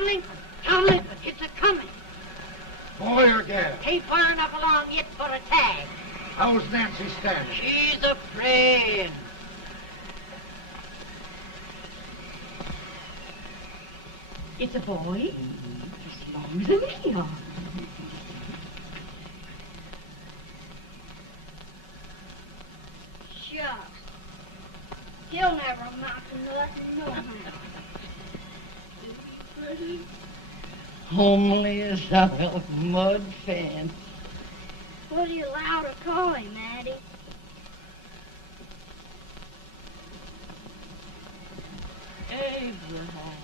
Townley, Townley, it's a-coming. Boy or gal? Ain't far enough along yet for a tag. How's Nancy standing? She's a-praying. It's a boy? As long as an eel. Shucks. He'll never amount to nothing, no how. Pretty. Homely as a mud fan. What do you allow to call him, Addie? Abraham.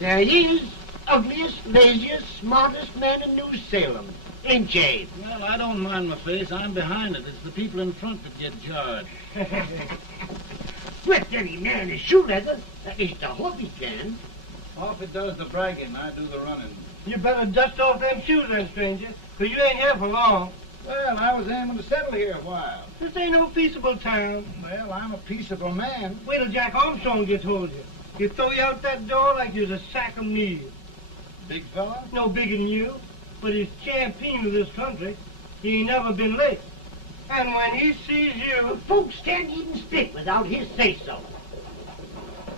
There he is, ugliest, laziest, smartest man in New Salem. Ain't Jay? Well, I don't mind my face. I'm behind it. It's the people in front that get jarred. With any man in shoe leather, at least I hope he can. Off it does the bragging. I do the running. You better dust off them shoes then, stranger, 'cause you ain't here for long. Well, I was aiming to settle here a while. This ain't no peaceable town. Well, I'm a peaceable man. Wait till Jack Armstrong gets hold of you. He'll throw you out that door like you're a sack of meal. Big fella? No bigger than you, but he's champion of this country. He ain't never been late. And when he sees you... Folks can't even speak without his say-so.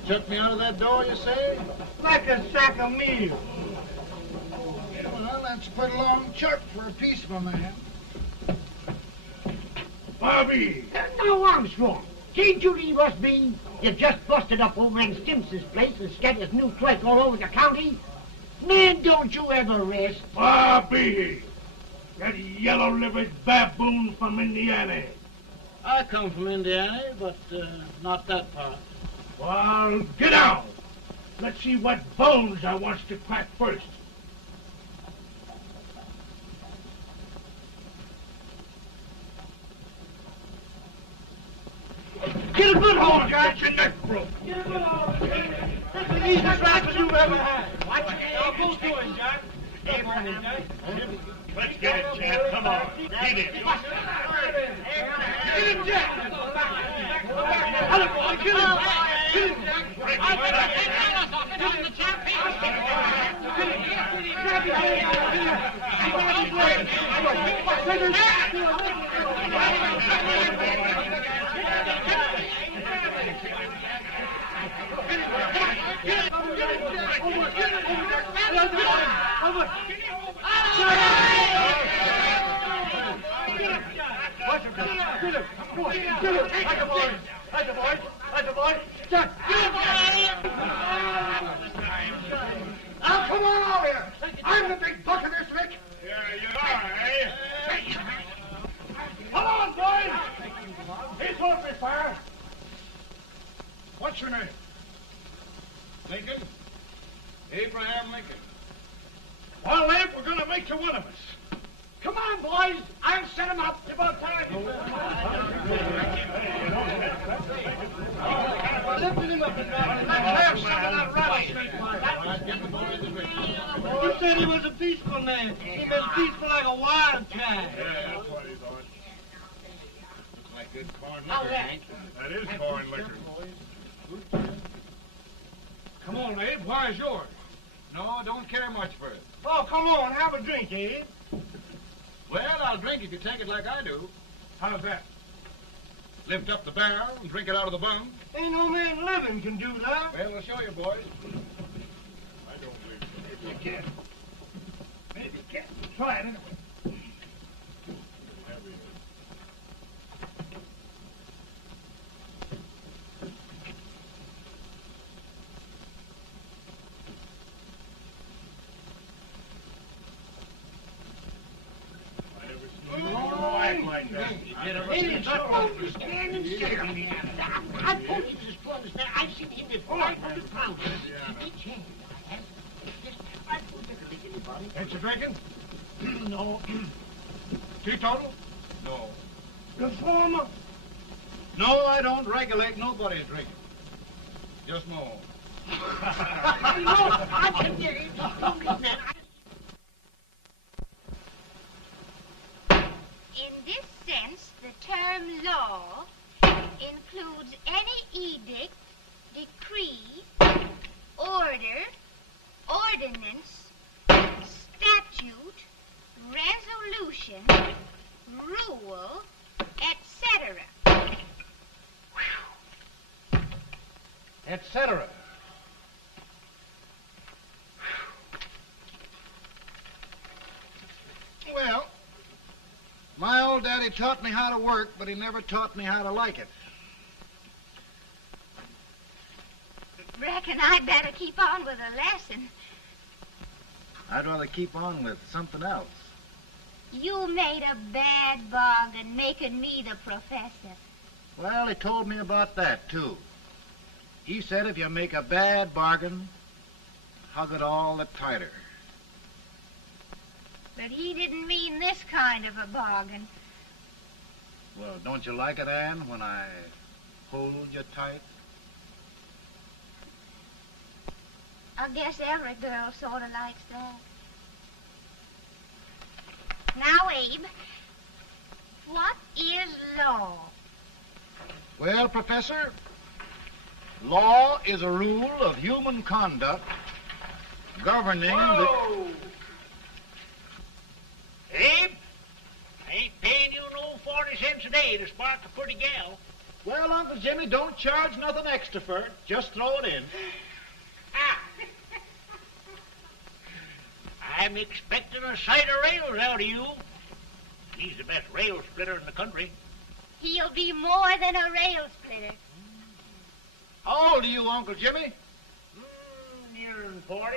Chuck me out of that door, you say? like a sack of meal. Well, that's a pretty long chuck for a peaceful man. Bobby! Now, Armstrong, can't you leave us be? You've just busted up over in Stimpson's place and scattered new clerk all over the county. Man, don't you ever rest. Bobby! That yellow-livered baboon from Indiana. I come from Indiana, but not that part. Well, get out. Let's see what bones I wants to crack first. Get a good hold, Jack. Get your neck broke. Get a good hold. That's the easiest rifle you've ever had. Watch it. Now, both doing, Jack. Abraham, Jack. Let's get it, Jack. Come on. Get it. Get him, Jack. Hello, boy. Get him. Get him, Jack. Get him, Now, come on over here. I'm the big buck of this lick. Yeah, you are, eh? Come on, boys. He's holding me fire. What's your name? Lincoln? Abraham Lincoln. Well, Abe, we're going to make you one of us. Come on, boys. I'll set him up. It's about time. Lifting him up and down. Let's have some of that rattlesnake. You said he was a peaceful man. He was peaceful like a wildcat. Yeah, that's what he thought. Looks like good corn liquor, Hank. That is corn liquor. Come on, Abe. Where's yours? No, don't care much for it. Oh, come on. Have a drink, Abe. Well, I'll drink if you take it like I do. How's that? Lift up the barrel and drink it out of the bung. Ain't no man living can do that. Well, I'll show you, boys. I don't believe so. Maybe you can. Maybe you can. Try it anyway. I told you this boy was there. I've seen him before. 500 pounds. Each hand. I told you to make anybody. Ain't you drinking? No. Teetotal? No. Reformer? No, I don't regulate nobody's drinking. Just my own. I can hear you. In this sense, the term law includes any edict, decree, order, ordinance, statute, resolution, rule, etc. Etc. Well, my old daddy taught me how to work, but he never taught me how to like it. Reckon I'd better keep on with the lesson. I'd rather keep on with something else. You made a bad bargain making me the professor. Well, he told me about that, too. He said if you make a bad bargain, hug it all the tighter. But he didn't mean this kind of a bargain. Well, don't you like it, Anne, when I hold you tight? I guess every girl sort of likes that. Now, Abe, what is law? Well, Professor, law is a rule of human conduct governing Whoa! Abe, I ain't paying you no 40 cents a day to spark a pretty gal. Well, Uncle Jimmy, don't charge nothing extra for it. Just throw it in. I'm expecting a sight of rails out of you. He's the best rail splitter in the country. He'll be more than a rail splitter. How old are you, Uncle Jimmy? Nearing 40.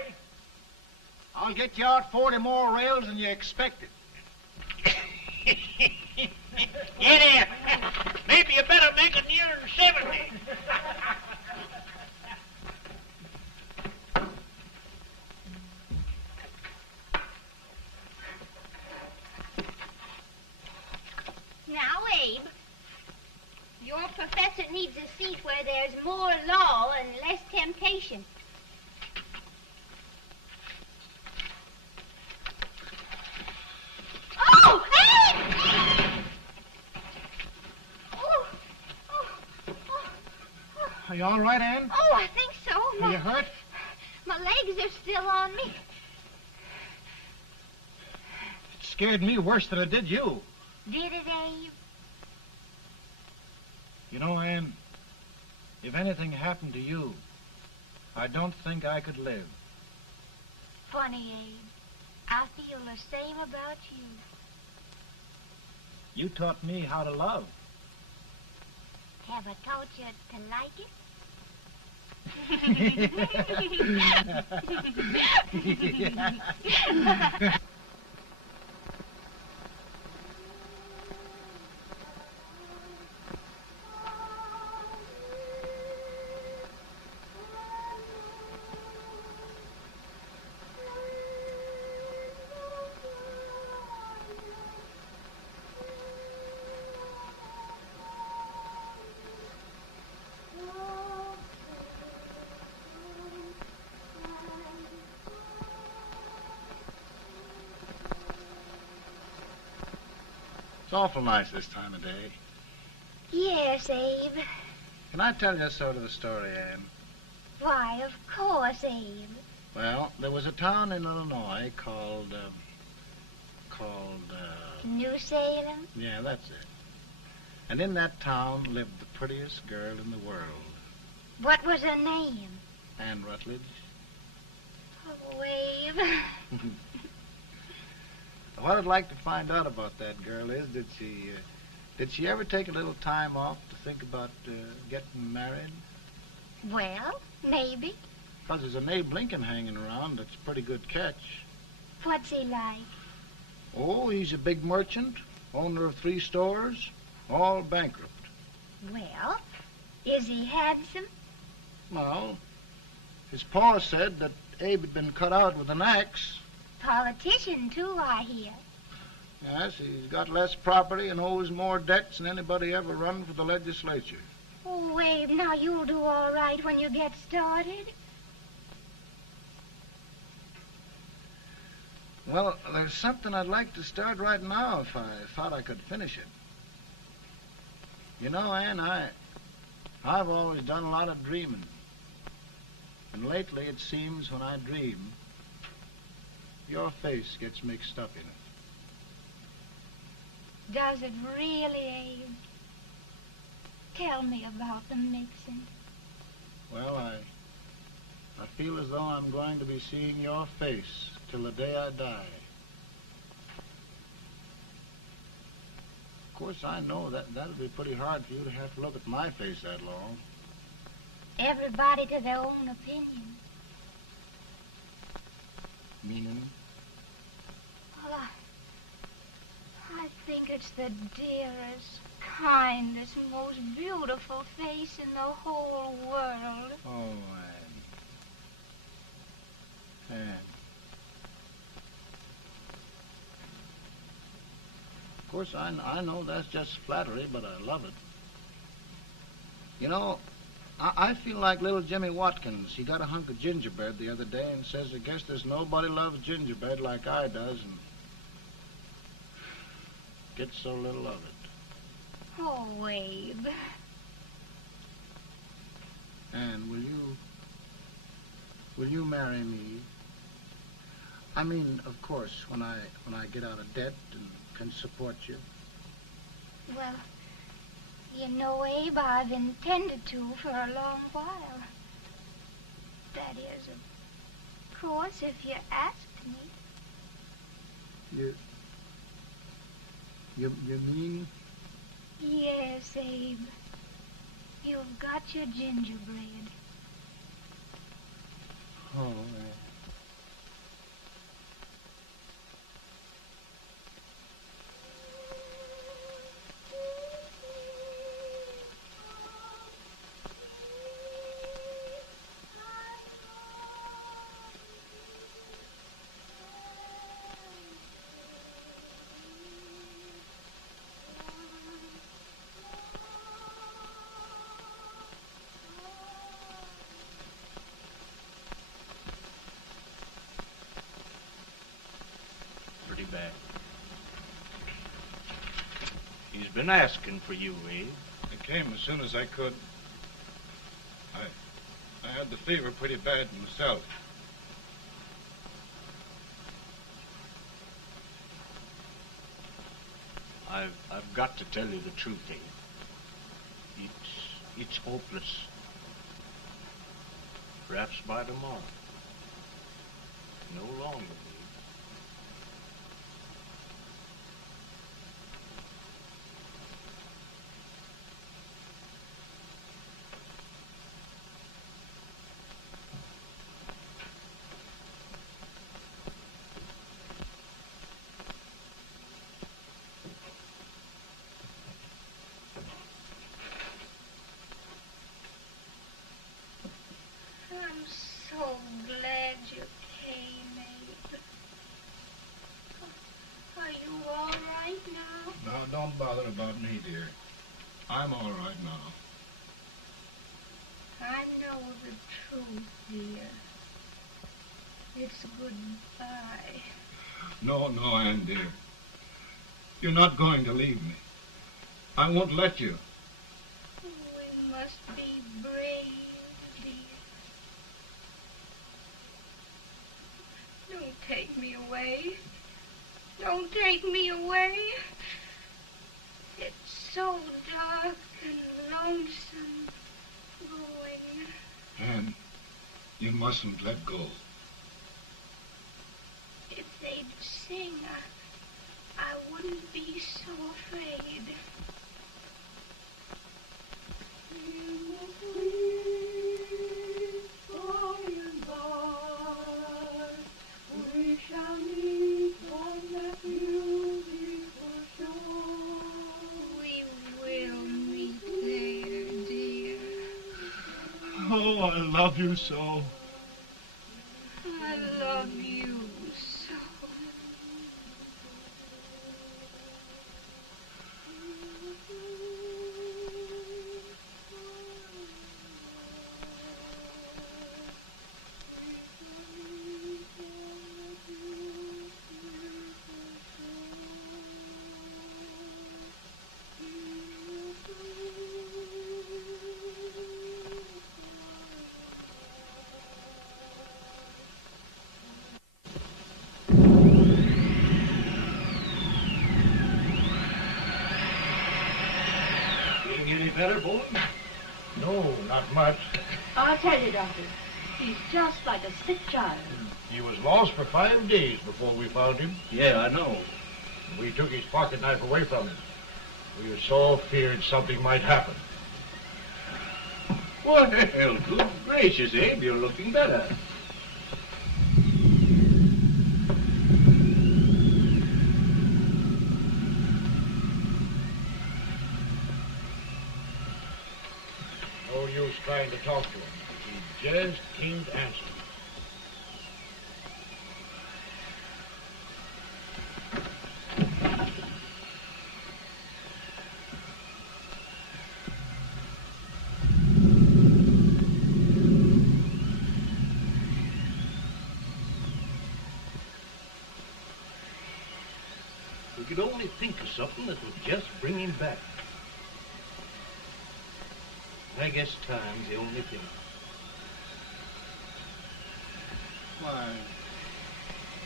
I'll get you out 40 more rails than you expected. Get in. Maybe you better make it nearing 70. Now, Abe, your professor needs a seat where there's more law and less temptation. Oh, Abe! Oh, oh, oh, oh. Are you all right, Anne? Oh, I think so. Are you hurt? My legs are still on me. It scared me worse than it did you. Did it, Abe? You know, Anne, if anything happened to you, I don't think I could live. Funny, Abe. I feel the same about you. You taught me how to love. Have I taught you to like it? It's awful nice this time of day. Yes, Abe. Can I tell you sort of the story, Anne? Why, of course, Abe. Well, there was a town in Illinois called, New Salem? yeah, that's it. And in that town lived the prettiest girl in the world, What was her name? Anne Rutledge. Oh, Abe. What I'd like to find out about that girl is, did she ever take a little time off to think about getting married? Well, maybe. Because there's an Abe Lincoln hanging around that's a pretty good catch. What's he like? Oh, he's a big merchant, owner of 3 stores, all bankrupt. Well, is he handsome? Well, his pa said that Abe had been cut out with an axe. Politician, too, I hear. Yes, he's got less property and owes more debts than anybody ever run for the legislature. Oh, Abe, now you'll do all right when you get started. Well, there's something I'd like to start right now if I thought I could finish it. You know, Ann, I've always done a lot of dreaming. And lately it seems when I dream, your face gets mixed up in it. Does it really, Abe? Tell me about the mixing. Well, I feel as though I'm going to be seeing your face till the day I die. Of course, I know that'll be pretty hard for you to have to look at my face that long. Everybody to their own opinion. Meaning? Well, I think it's the dearest, kindest, most beautiful face in the whole world. Oh, Ann. Ann. Of course, I know that's just flattery, but I love it. You know, I feel like little Jimmy Watkins. He got a hunk of gingerbread the other day and says, I guess there's nobody loves gingerbread like I does, and gets so little of it. Oh, Abe. Ann, will you marry me? I mean, of course, when I get out of debt and can support you. Well, you know, Abe, I've intended to for a long while. That is, of course, if you asked me. You mean? Yes, Abe. You've got your gingerbread. Oh, Pretty bad. He's been asking for you, Abe. I came as soon as I could. I had the fever pretty bad myself. I've got to tell you the truth, Abe. It's hopeless. Perhaps by tomorrow. No longer, Abe. I'm so glad you came, Abe. Are you all right now? Now, don't bother about me, dear. I'm all right now. I know the truth, dear. It's goodbye. No, Ann, dear. You're not going to leave me. I won't let you. We must be brave, dear. Don't take me away. Don't take me away. It's so dark and lonesome going. Ann, you mustn't let go. If they'd sing, I wouldn't be so afraid. We shall meet on that beautiful shore. We will meet there, dear. Oh, I love you so. I love you so. better, boy? No, not much. I'll tell you, Doctor. He's just like a sick child. He was lost for 5 days before we found him. Yeah, I know. We took his pocket knife away from him. We were so feared something might happen. Well, good gracious, Abe, you're looking better. No use trying to talk to him. He just can't answer. We could only think of something that would just bring him back. I guess time's the only thing.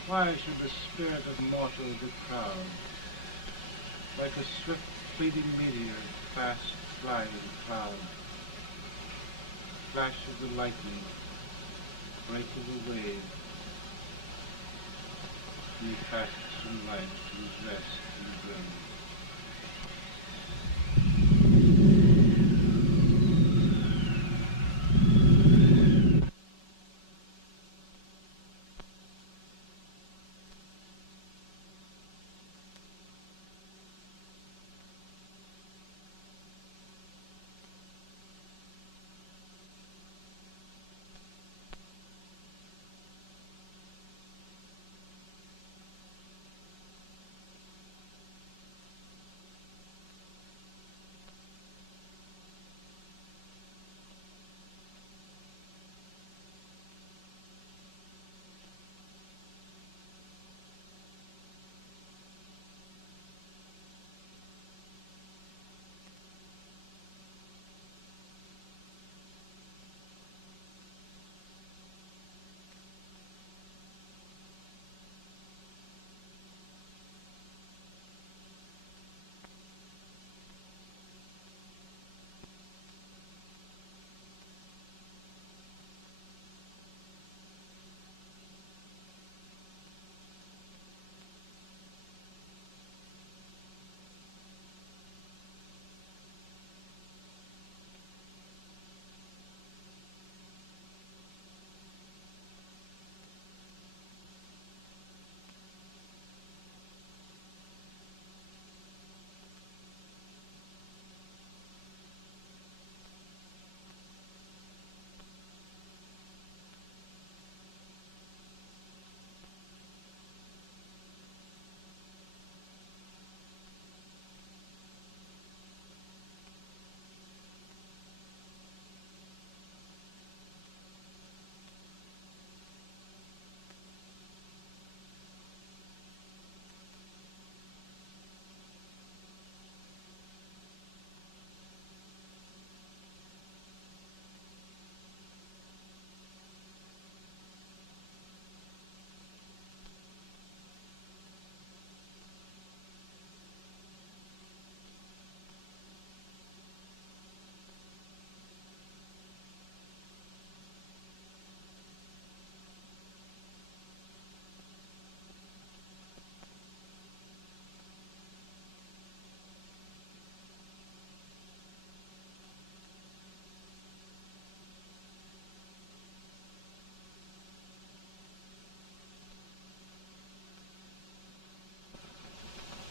Why should the spirit of mortal be proud? Like a swift fleeting meteor, fast flying cloud. Flash of the lightning, break of the wave. He fasts from life to his rest in the grave.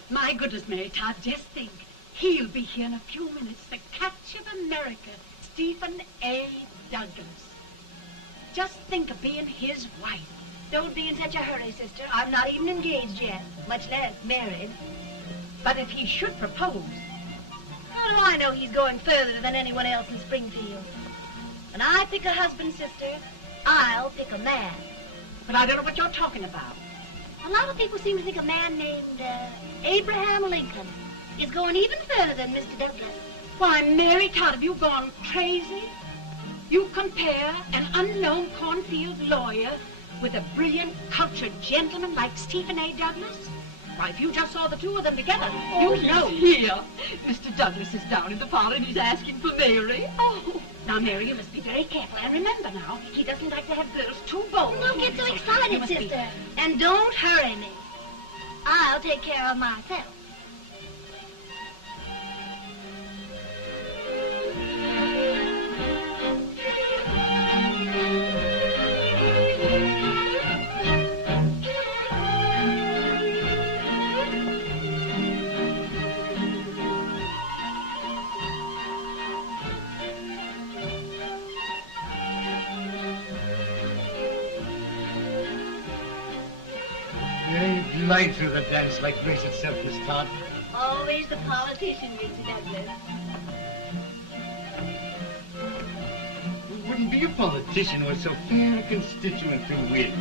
My goodness, Mary Todd, just think. He'll be here in a few minutes. The catch of America, Stephen A. Douglas. Just think of being his wife. Don't be in such a hurry, sister. I'm not even engaged yet, much less married. But if he should propose... How do I know he's going further than anyone else in Springfield? When I pick a husband, sister, I'll pick a man. But I don't know what you're talking about. A lot of people seem to think a man named Abraham Lincoln is going even further than Mr. Douglas. Why, Mary Todd, have you gone crazy? You compare an unknown cornfield lawyer with a brilliant, cultured gentleman like Stephen A. Douglas? Why, if you just saw the two of them together, you'd know. Here. Mr. Douglas is down in the parlor and he's asking for Mary. Oh. Now, Mary, you must be very careful. And remember now, he doesn't like to have girls too bold. Don't get so You excited, must be- sister. And don't hurry me. I'll take care of myself. They glide through the dance like grace itself, Miss Todd. Always the politician, Mr. Douglas. Who wouldn't be a politician with so fair a constituent to win?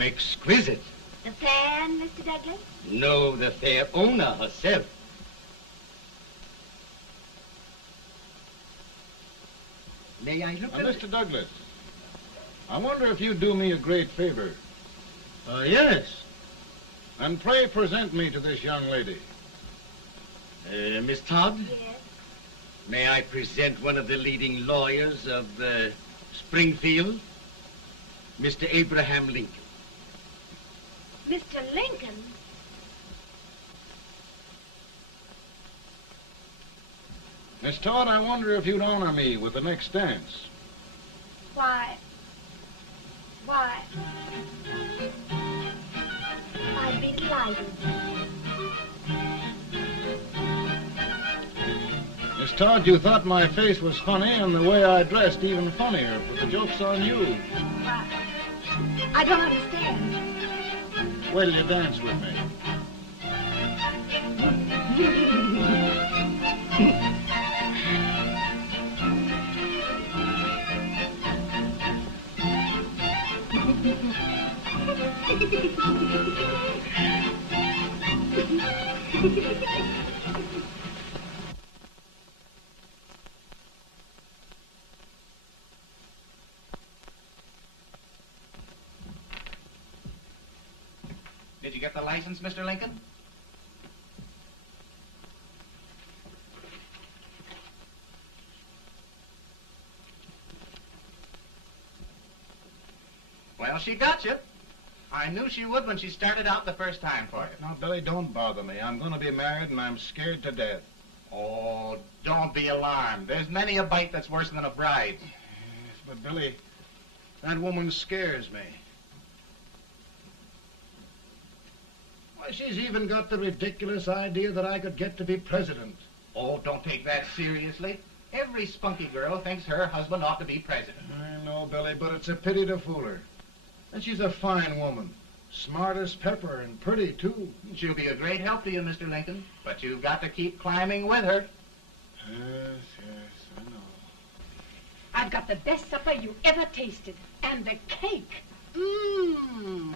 Exquisite. The fan, Mr. Douglas? No, the fair owner herself. May I look Now, at it? Mr. Douglas, I wonder if you'd do me a great favor. Yes. And pray present me to this young lady. Miss Todd? Yes. May I present one of the leading lawyers of Springfield, Mr. Abraham Lincoln. Mr. Lincoln? Miss Todd, I wonder if you'd honor me with the next dance. Why? I'd be delighted. Miss Todd, you thought my face was funny and the way I dressed even funnier, but the joke's on you. Why? I don't understand. Will you dance with me? Did you get the license, Mr. Lincoln? Well, she got you. I knew she would when she started out the first time for you. Now, Billy, don't bother me. I'm going to be married and I'm scared to death. Oh, don't be alarmed. There's many a bite that's worse than a bride. Yes, but Billy, that woman scares me. Why, she's even got the ridiculous idea that I could get to be president. Oh, don't take that seriously. Every spunky girl thinks her husband ought to be president. I know, Billy, but it's a pity to fool her. And she's a fine woman. Smart as pepper and pretty, too. She'll be a great help to you, Mr. Lincoln. But you've got to keep climbing with her. Yes, I know. I've got the best supper you ever tasted. And the cake. Mmm.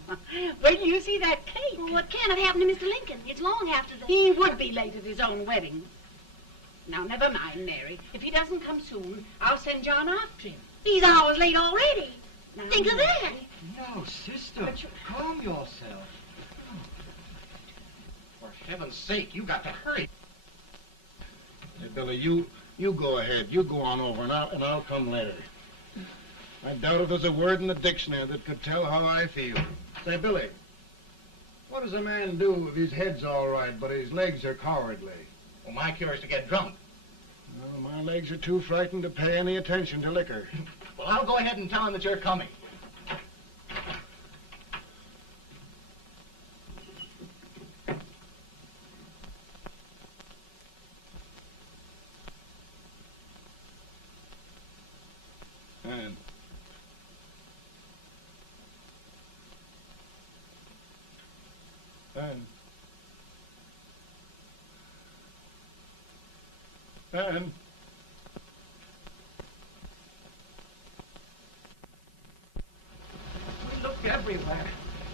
Wait till you see that cake. Well, what can have happened to Mr. Lincoln? It's long after the... He would be late at his own wedding. Now, never mind, Mary. If he doesn't come soon, I'll send John after him. He's hours late already. Now, Think of that. No, sister. Calm yourself. For heaven's sake, you got to hurry. Hey, Billy, you go ahead. You go on over, and I'll come later. I doubt if there's a word in the dictionary that could tell how I feel. Say, Billy, what does a man do if his head's all right, but his legs are cowardly? Well, my cure is to get drunk. Well, my legs are too frightened to pay any attention to liquor. Well, I'll go ahead and tell him that you're coming. And We looked everywhere,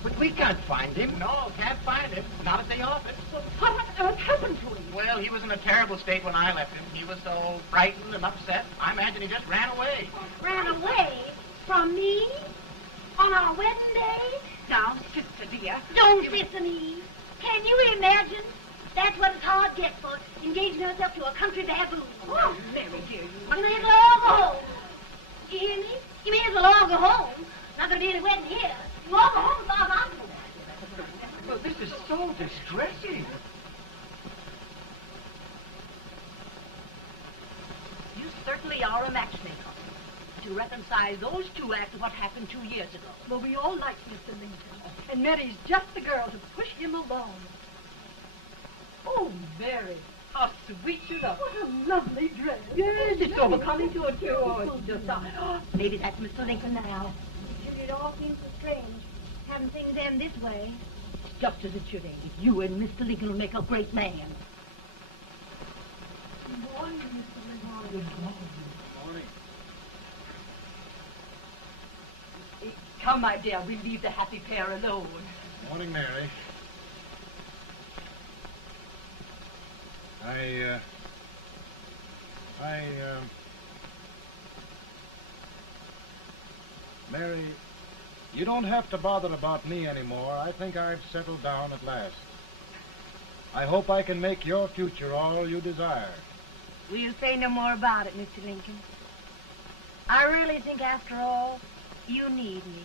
but we can't find him. No, can't find him. Not at the office. Well, what on earth happened to him? Well, he was in a terrible state when I left him. He was so frightened and upset. I imagine he just ran away. Ran away from me on our wedding day? Now, sister dear. Don't listen, Eve. Can you imagine? That's what it's hard gets for, engaging herself to a country baboon. Oh, Mary dear, You may as well all go home. You hear me? You may as well all go home. Not going to be any wedding here. You all go home as far as I'm concerned. Well, this is so distressing. You certainly are a matchmaker. To reconcile those two after what happened 2 years ago. Well, we all like Mr. Lincoln. And Mary's just the girl to push him along. Oh, Mary, how sweet you look. What a lovely dress. Yes, it's overcoming to it, too. Oh, it's just maybe that's Mr. Lincoln now. It all seems so strange, having things end this way. It's just as it should end. You and Mr. Lincoln will make a great man. Good morning, Mr. Lincoln. Good morning. Come, my dear, we'll leave the happy pair alone. Morning, Mary. Mary, you don't have to bother about me anymore. I think I've settled down at last. I hope I can make your future all you desire. We'll say no more about it, Mr. Lincoln. I really think, after all, you need me.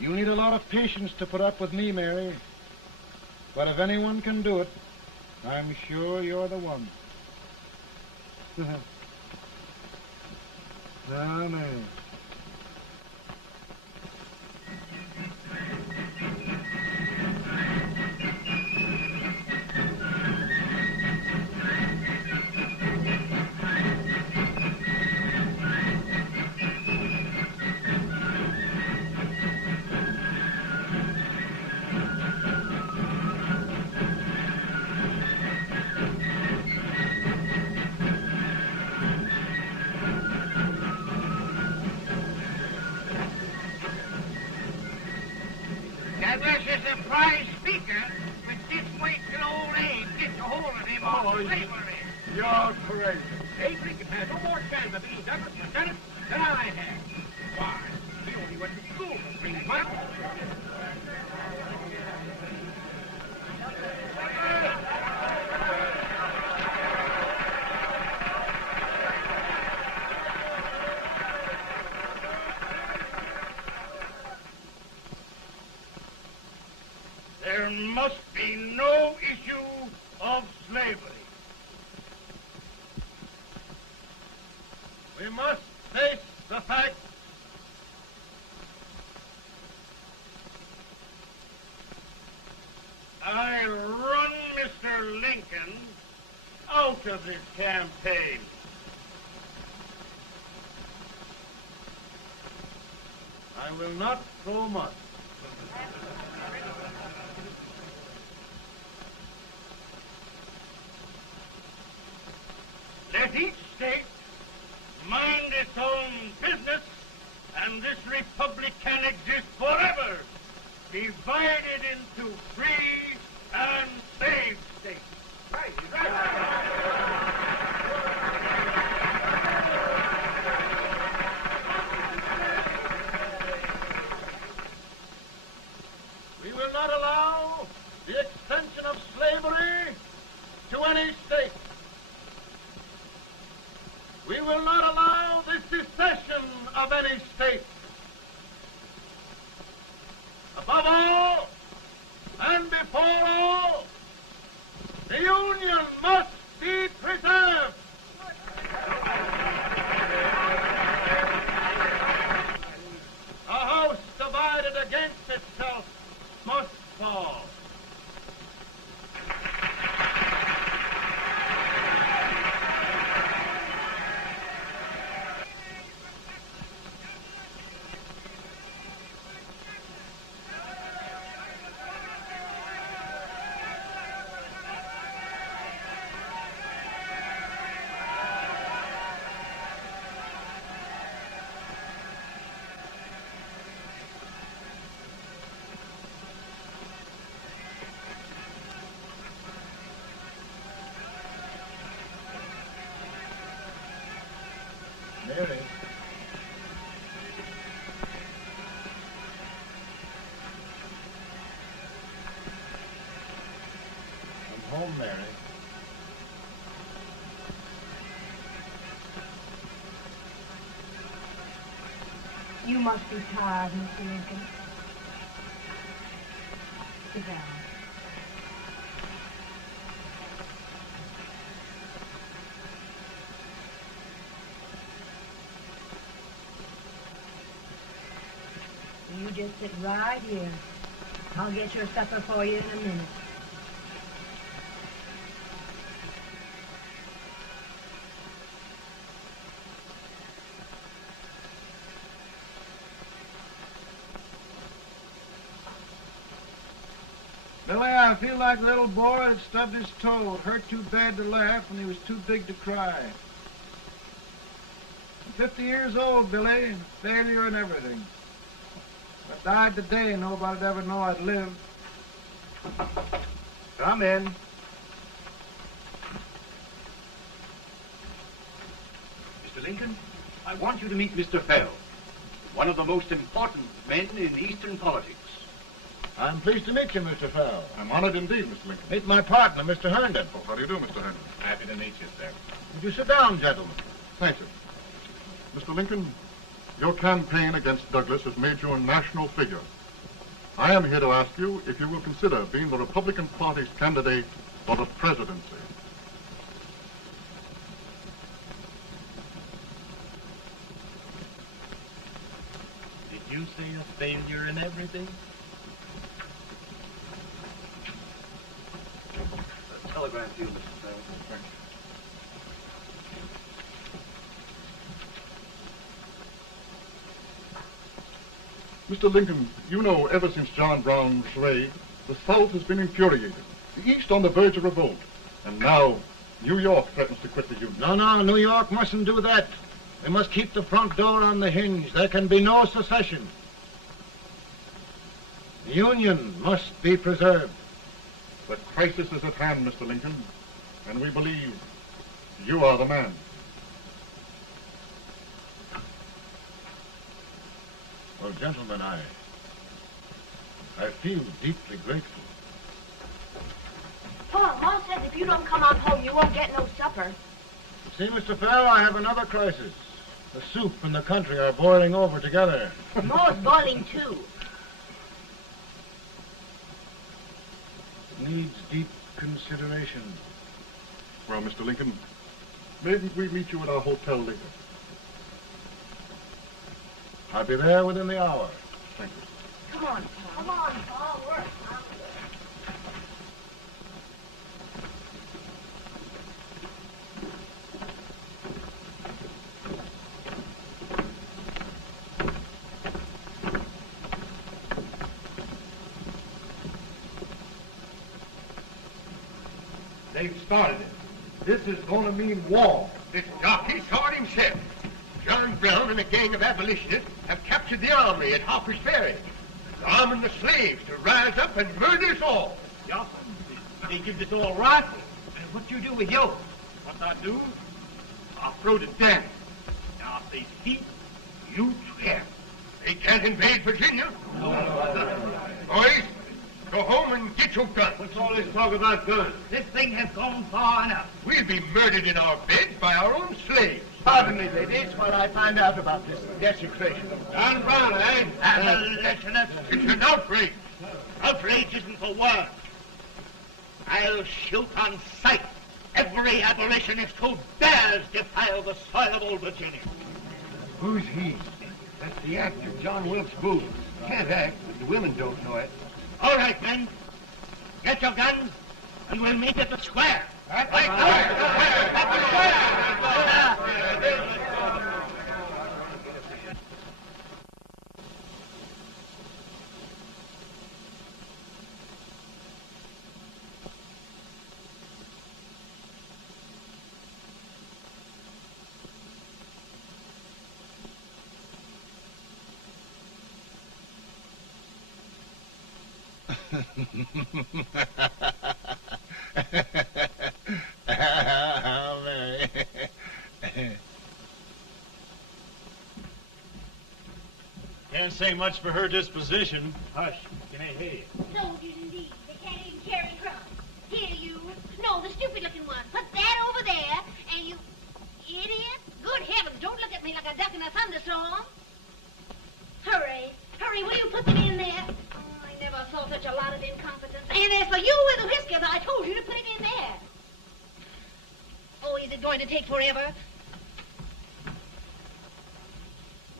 You need a lot of patience to put up with me, Mary. But if anyone can do it, I'm sure you're the one. No, no. That was a surprise speaker, but just wait till old Abe gets a hold of him on slavery. You're crazy. Abe Lincoln has no more chance of being Douglas Lieutenant than I have. Why? He only went to school for 3 months. There must be no issue of slavery. We must face the fact I run Mr. Lincoln out of this campaign. I will not throw much. Let each state mind its own business, and this republic can exist forever, divided into free and slave states. Right, right. We will not allow the extension of slavery to any state. We will not allow the secession of any state. Above all, and before all, the Union must be preserved. A house divided against itself must fall. home, Mary. You must be tired, Mr. Lincoln. Sit down. You just sit right here. I'll get your supper for you in a minute. Billy, I feel like a little boy that stubbed his toe. It hurt too bad to laugh, and he was too big to cry. I'm 50 years old, Billy, failure and everything. If I died today, nobody'd ever know I'd lived. Come in. Mr. Lincoln, I want you to meet Mr. Fell, one of the most important men in Eastern politics. I'm pleased to meet you, Mr. Fell. I'm honored indeed, Mr. Lincoln. Meet my partner, Mr. Herndon. Oh, how do you do, Mr. Herndon? Happy to meet you, sir. Would you sit down, gentlemen? Thank you. Mr. Lincoln, your campaign against Douglas has made you a national figure. I am here to ask you if you will consider being the Republican Party's candidate for the presidency. Did you say a failure in everything? A telegram to you, Mr. Fell. Thank you. Mr. Lincoln, you know ever since John Brown's raid, the South has been infuriated, the East on the verge of revolt, and now New York threatens to quit the Union. No, New York mustn't do that. They must keep the front door on the hinge. There can be no secession. The Union must be preserved. The crisis is at hand, Mr. Lincoln, and we believe you are the man. Well, gentlemen, I feel deeply grateful. Pa, Ma says if you don't come on home, you won't get no supper. See, Mr. Fell, I have another crisis. The soup and the country are boiling over together. Ma's boiling too. It needs deep consideration. Well, Mr. Lincoln, maybe we meet you at our hotel later. I'll be there within the hour. Thank you. Come on, Pa. Come on, Pa. Work. They've started it. This is going to mean war. This jockey saw it himself. John Brown and a gang of abolitionists have captured the army at Harper's Ferry. They're arming the slaves to rise up and murder us all. Yeah, they give us all rifles. And what you do with yours? What I do? I'll throw the damn. Now, if they speak, you swear. They can't invade Virginia. Boys, go home and get your guns. What's all this talk about guns? This thing has gone far enough. We'll be murdered in our beds by our own slaves. Pardon me, ladies, while I find out about this desecration. John Brown, eh? Abolitionist. It's an outrage. Outrage isn't for words. I'll shoot on sight every abolitionist who dares defile the soil of old Virginia. Who's he? That's the actor, John Wilkes Booth. Can't act, but the women don't know it. All right, men. Get your guns, and we'll meet at the square. At the Mary. Can't say much for her disposition. Hush, can I hear you? Soldiers indeed. They can't even carry crumbs. Here, you. And as for you with the whiskers, I told you to put it in there. Oh, is it going to take forever?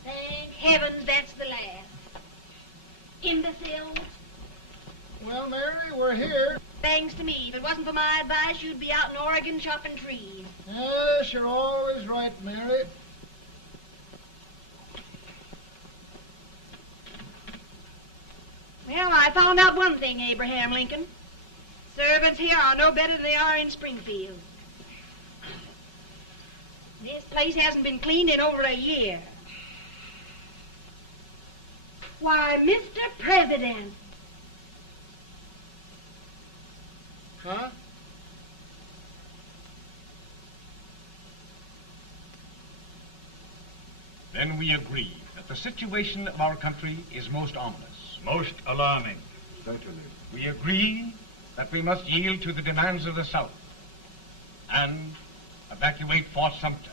Thank heavens that's the last. Imbecile. Well, Mary, we're here. Thanks to me. If it wasn't for my advice, you'd be out in Oregon chopping trees. Yes, you're always right, Mary. Well, I found out one thing, Abraham Lincoln. Servants here are no better than they are in Springfield. This place hasn't been cleaned in over a year. Why, Mr. President. Huh? Then we agree that the situation of our country is most ominous. Most alarming. Certainly. We agree that we must yield to the demands of the South and evacuate Fort Sumter.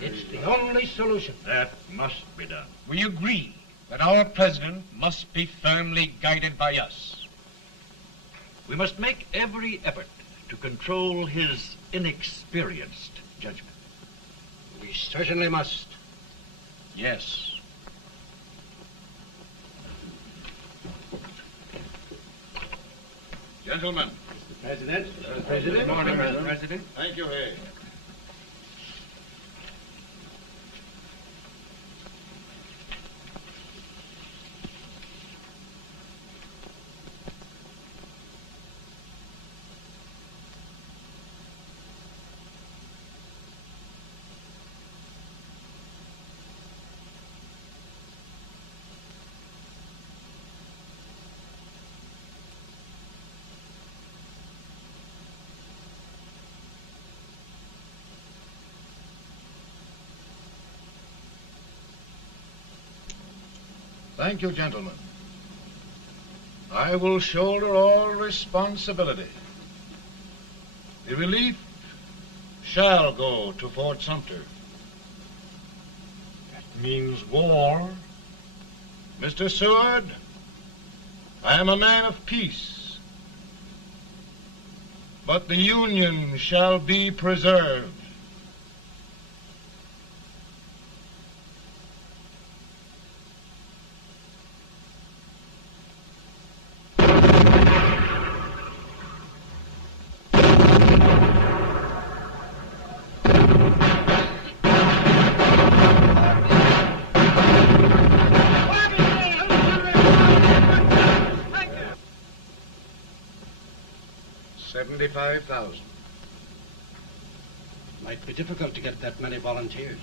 It's the only solution. That must be done. We agree that our president must be firmly guided by us. We must make every effort to control his inexperienced judgment. We certainly must. Yes. Gentlemen. President. President. Good morning, Mr. President. Thank you, Hay. Thank you, gentlemen. I will shoulder all responsibility. The relief shall go to Fort Sumter. That means war. Mr. Seward, I am a man of peace, but the Union shall be preserved. $75,000. Might be difficult to get that many volunteers.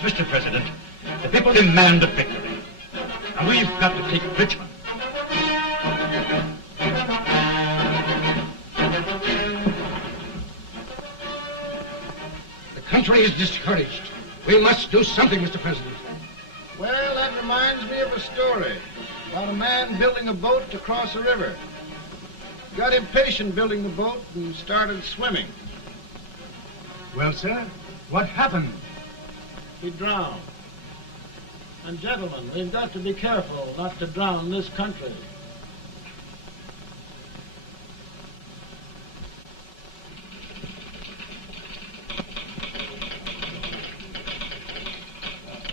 Mr. President, the people demand a victory. And we've got to take Richmond. The country is discouraged. We must do something, Mr. President. Well, that reminds me of a story about a man building a boat to cross a river. Got impatient building the boat and started swimming. Well, sir, what happened? He drowned. And gentlemen, we've got to be careful not to drown this country.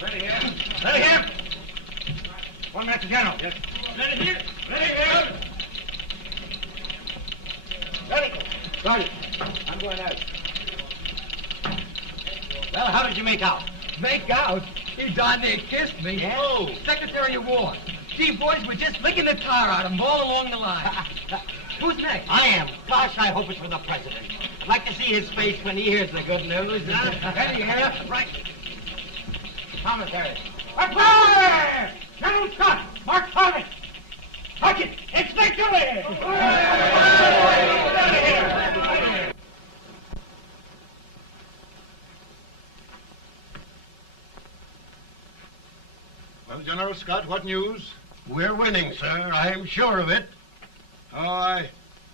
Ready here. Ready here. One minute to General. Yes. Ready here. Ready here. Ready. Sergeant, I'm going out. Well, how did you make out? Make out? He darn near kissed me. Yeah? Oh, Secretary of War. Gee, boys, we're just licking the tar out of him all along the line. Who's next? I am. Gosh, I hope it's for the president. I'd like to see his face when he hears the good news. Ready here. Right. Commissary. Fire! General Scott! Mark Thomas! Sergeant, it's victory! Well, General Scott, what news? We're winning, sir. I am sure of it. Oh,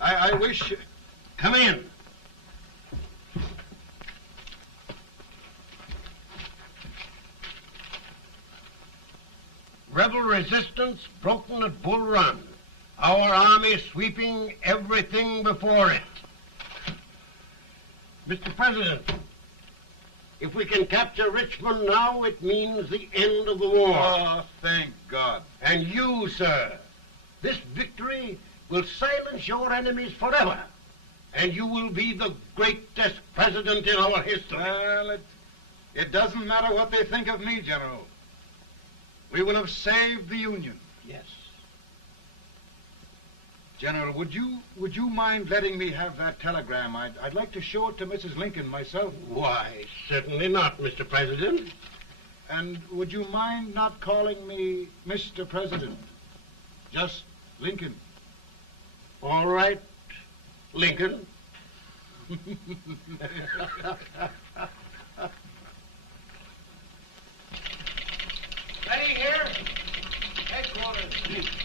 I wish... Come in. Rebel resistance broken at Bull Run. Our army sweeping everything before it. Mr. President, if we can capture Richmond now, it means the end of the war. Oh, thank God. And you, sir, this victory will silence your enemies forever. And you will be the greatest president in our history. Well, it doesn't matter what they think of me, General. We will have saved the Union. Yes. General, would you mind letting me have that telegram? I'd like to show it to Mrs. Lincoln myself. Why, certainly not, Mr. President. And would you mind not calling me Mr. President? Just Lincoln. All right, Lincoln. Ready here. Headquarters.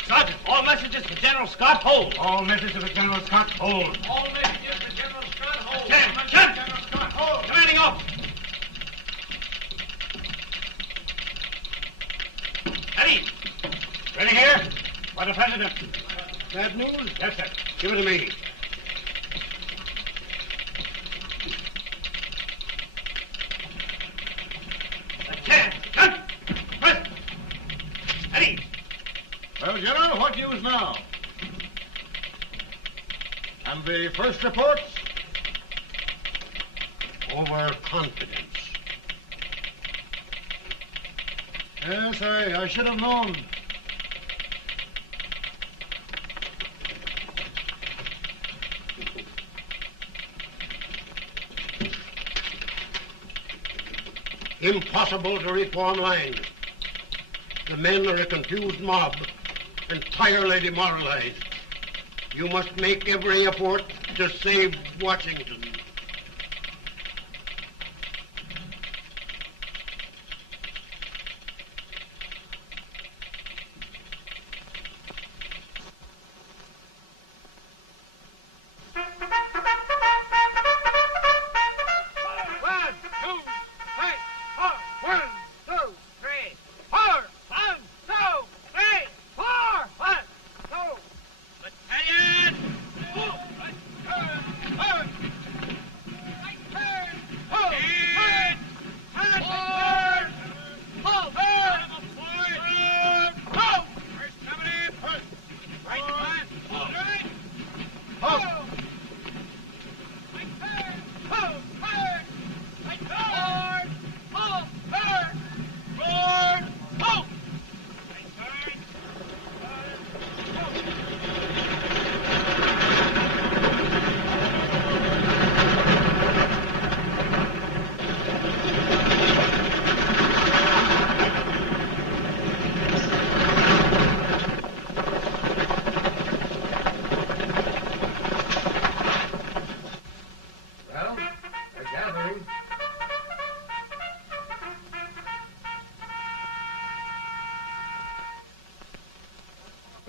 Sergeant, all messages for General Scott, hold. All messages for General Scott, hold. All messages for General Scott, hold. General Scott, hold. Commanding officer. Ready. Ready here. For the President. Bad news? Yes, sir. Give it to me. Well, General, what news now? And the first reports? Overconfidence. Yes, I should have known. Impossible to reform lines. The men are a confused mob, entirely demoralized. You must make every effort to save Washington.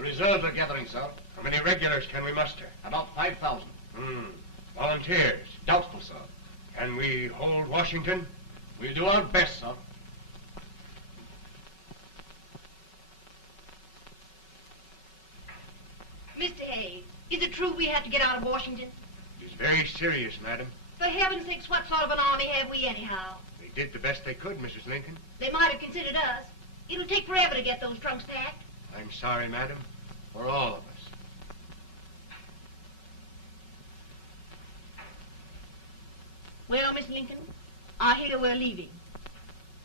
Reserves are gathering, sir. How many regulars can we muster? About 5,000. Volunteers? Doubtful, sir. Can we hold Washington? We'll do our best, sir. Mr. Hayes, is it true we have to get out of Washington? It's very serious, madam. For heaven's sakes, what sort of an army have we anyhow? They did the best they could, Mrs. Lincoln. They might have considered us. It'll take forever to get those trunks packed. I'm sorry, madam, for all of us. Well, Miss Lincoln, I hear we're leaving.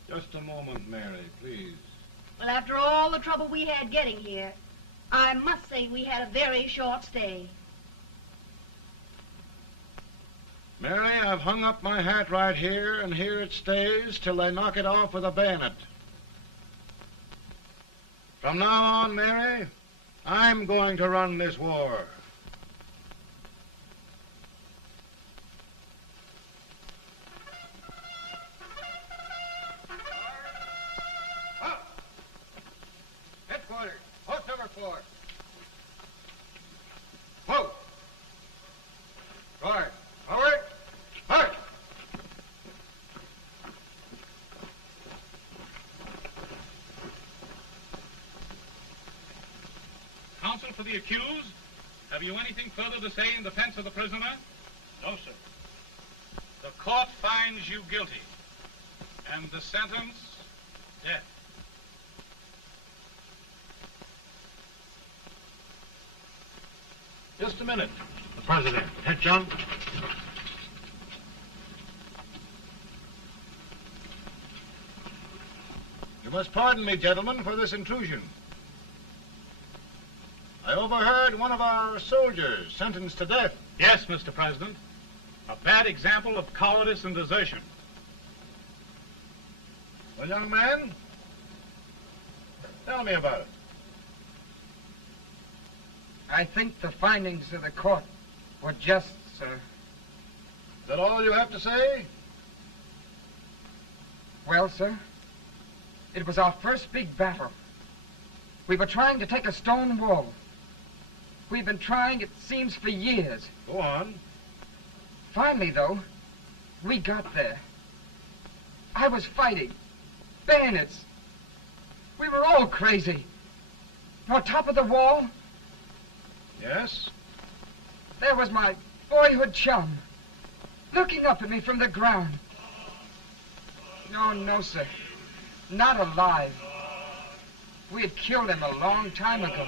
Just a moment, Mary, please. Well, after all the trouble we had getting here, I must say we had a very short stay. Mary, I've hung up my hat right here, and here it stays till they knock it off with a bayonet. From now on, Mary, I'm going to run this war. Headquarters, post number 4. Whoa! Guard, forward, march! Counsel for the accused, have you anything further to say in defense of the prisoner? No, sir. The court finds you guilty, and the sentence, death. Just a minute. The President. Head, John. You must pardon me, gentlemen, for this intrusion. I overheard one of our soldiers sentenced to death. Yes, Mr. President. A bad example of cowardice and desertion. Well, young man, tell me about it. I think the findings of the court were just, sir. Is that all you have to say? Well, sir, it was our first big battle. We were trying to take a stone wall. We've been trying, it seems, for years. Go on. Finally, though, we got there. I was fighting. Bayonets. We were all crazy. On top of the wall, Yes? there was my boyhood chum, looking up at me from the ground. No, sir. Not alive. We had killed him a long time ago.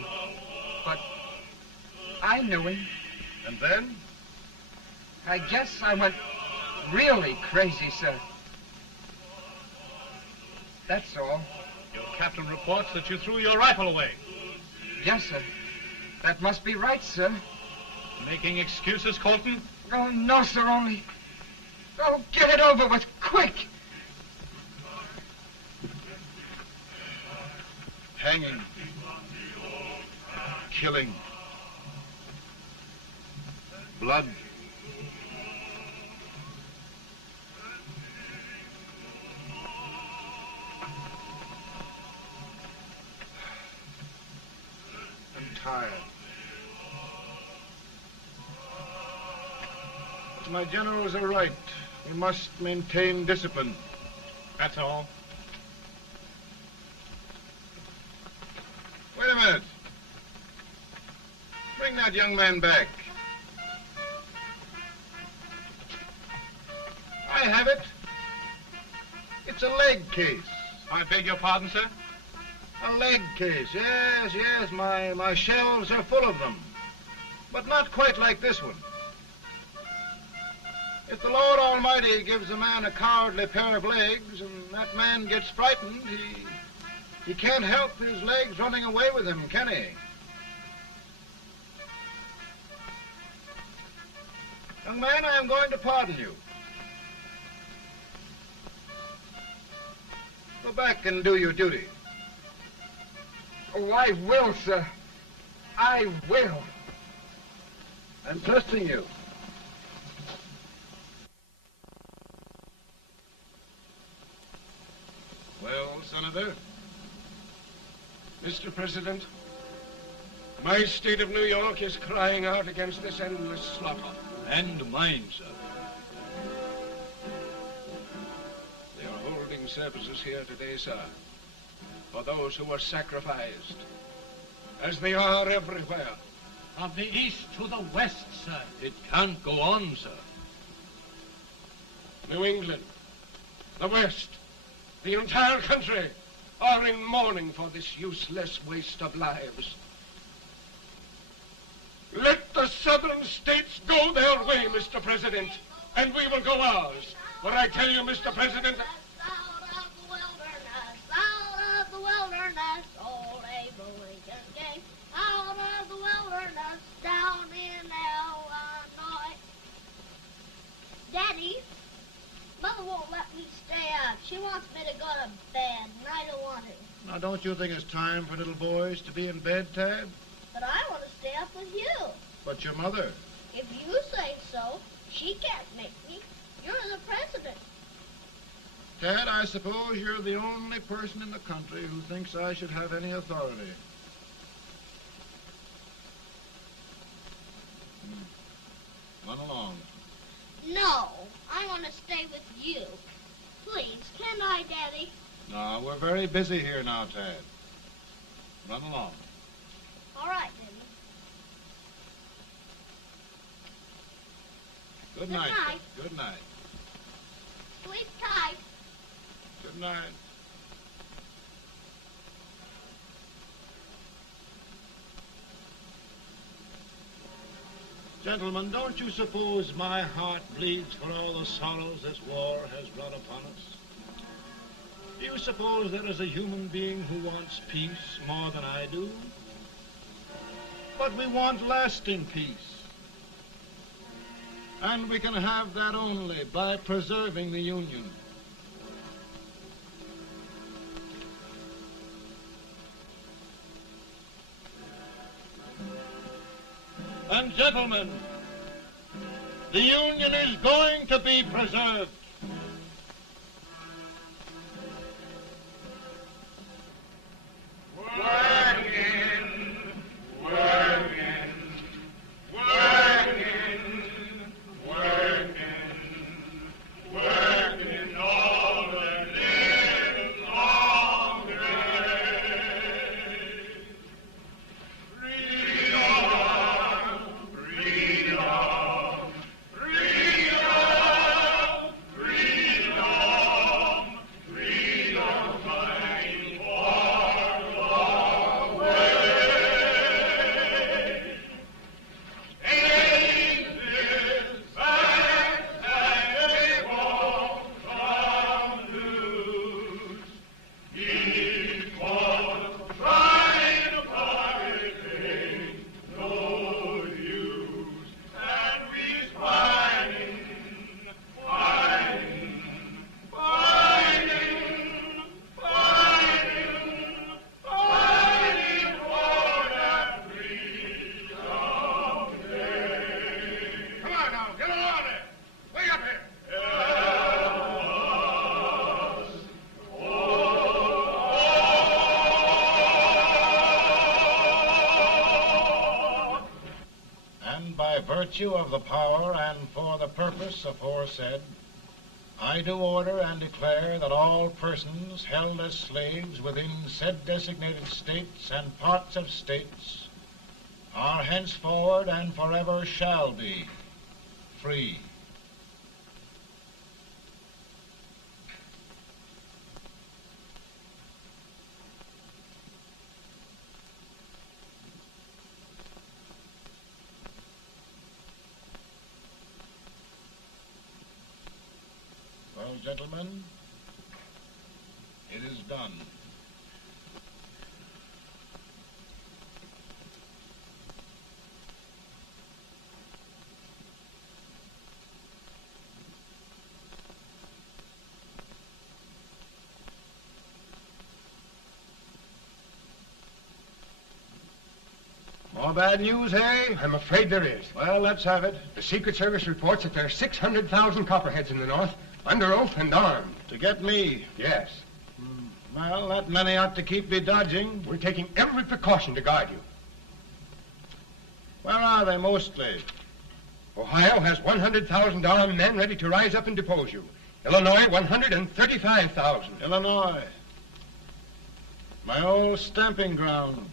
But I knew him. And then? I guess I went really crazy, sir. That's all. Your captain reports that you threw your rifle away. Yes, sir. That must be right, sir. Making excuses, Colton? Oh, no, sir, only... Oh, get it over with, quick! Hanging. Killing. Blood. I'm tired. But my generals are right. We must maintain discipline. That's all. Wait a minute. Bring that young man back. I have it. It's a leg case. I beg your pardon, sir? A leg case, yes. My shelves are full of them. But not quite like this one. If the Lord Almighty gives a man a cowardly pair of legs and that man gets frightened, he can't help his legs running away with him, can he? Young man, I am going to pardon you. Go back and do your duty. Oh, I will, sir. I will. I'm trusting you. Well, Senator? Mr. President, My state of New York is crying out against this endless slaughter. And mine, sir. They are holding services here today, sir, for those who were sacrificed, as they are everywhere. From the east to the west, sir. It can't go on, sir. New England, the West, the entire country are in mourning for this useless waste of lives. Let the southern states go their way, Mr. President, and we will go ours. But I tell you, Mr. President, Out of the wilderness, old Abraham Lincoln came. Out of the wilderness, down in Illinois. Daddy, Mother won't let me stay up. She wants me to go to bed, and I don't want to. Now, don't you think it's time for little boys to be in bed, Tad? But I want to stay up with you. But your mother. If you say so, she can't make me. You're the president. Tad, I suppose you're the only person in the country who thinks I should have any authority. Run along. No, I want to stay with you. Please, can I, Daddy? No, we're very busy here now, Tad. Run along. All right, Daddy. Good Good night. night. Good night. Sleep tight. Good night. Gentlemen, don't you suppose my heart bleeds for all the sorrows this war has brought upon us? Do you suppose there is a human being who wants peace more than I do? But we want lasting peace. And we can have that only by preserving the Union. And gentlemen, the Union is going to be preserved. Virtue of the power and for the purpose aforesaid, I do order and declare that all persons held as slaves within said designated states and parts of states are henceforward and forever shall be free. Well, gentlemen, it is done. More bad news, hey? I'm afraid there is. Well, let's have it. The Secret Service reports that there are 600,000 Copperheads in the North, under oath and armed. To get me? Yes. Well, that many ought to keep me dodging. We're taking every precaution to guard you. Where are they mostly? Ohio has 100,000 armed men ready to rise up and depose you. Illinois, 135,000. Illinois. My old stamping ground.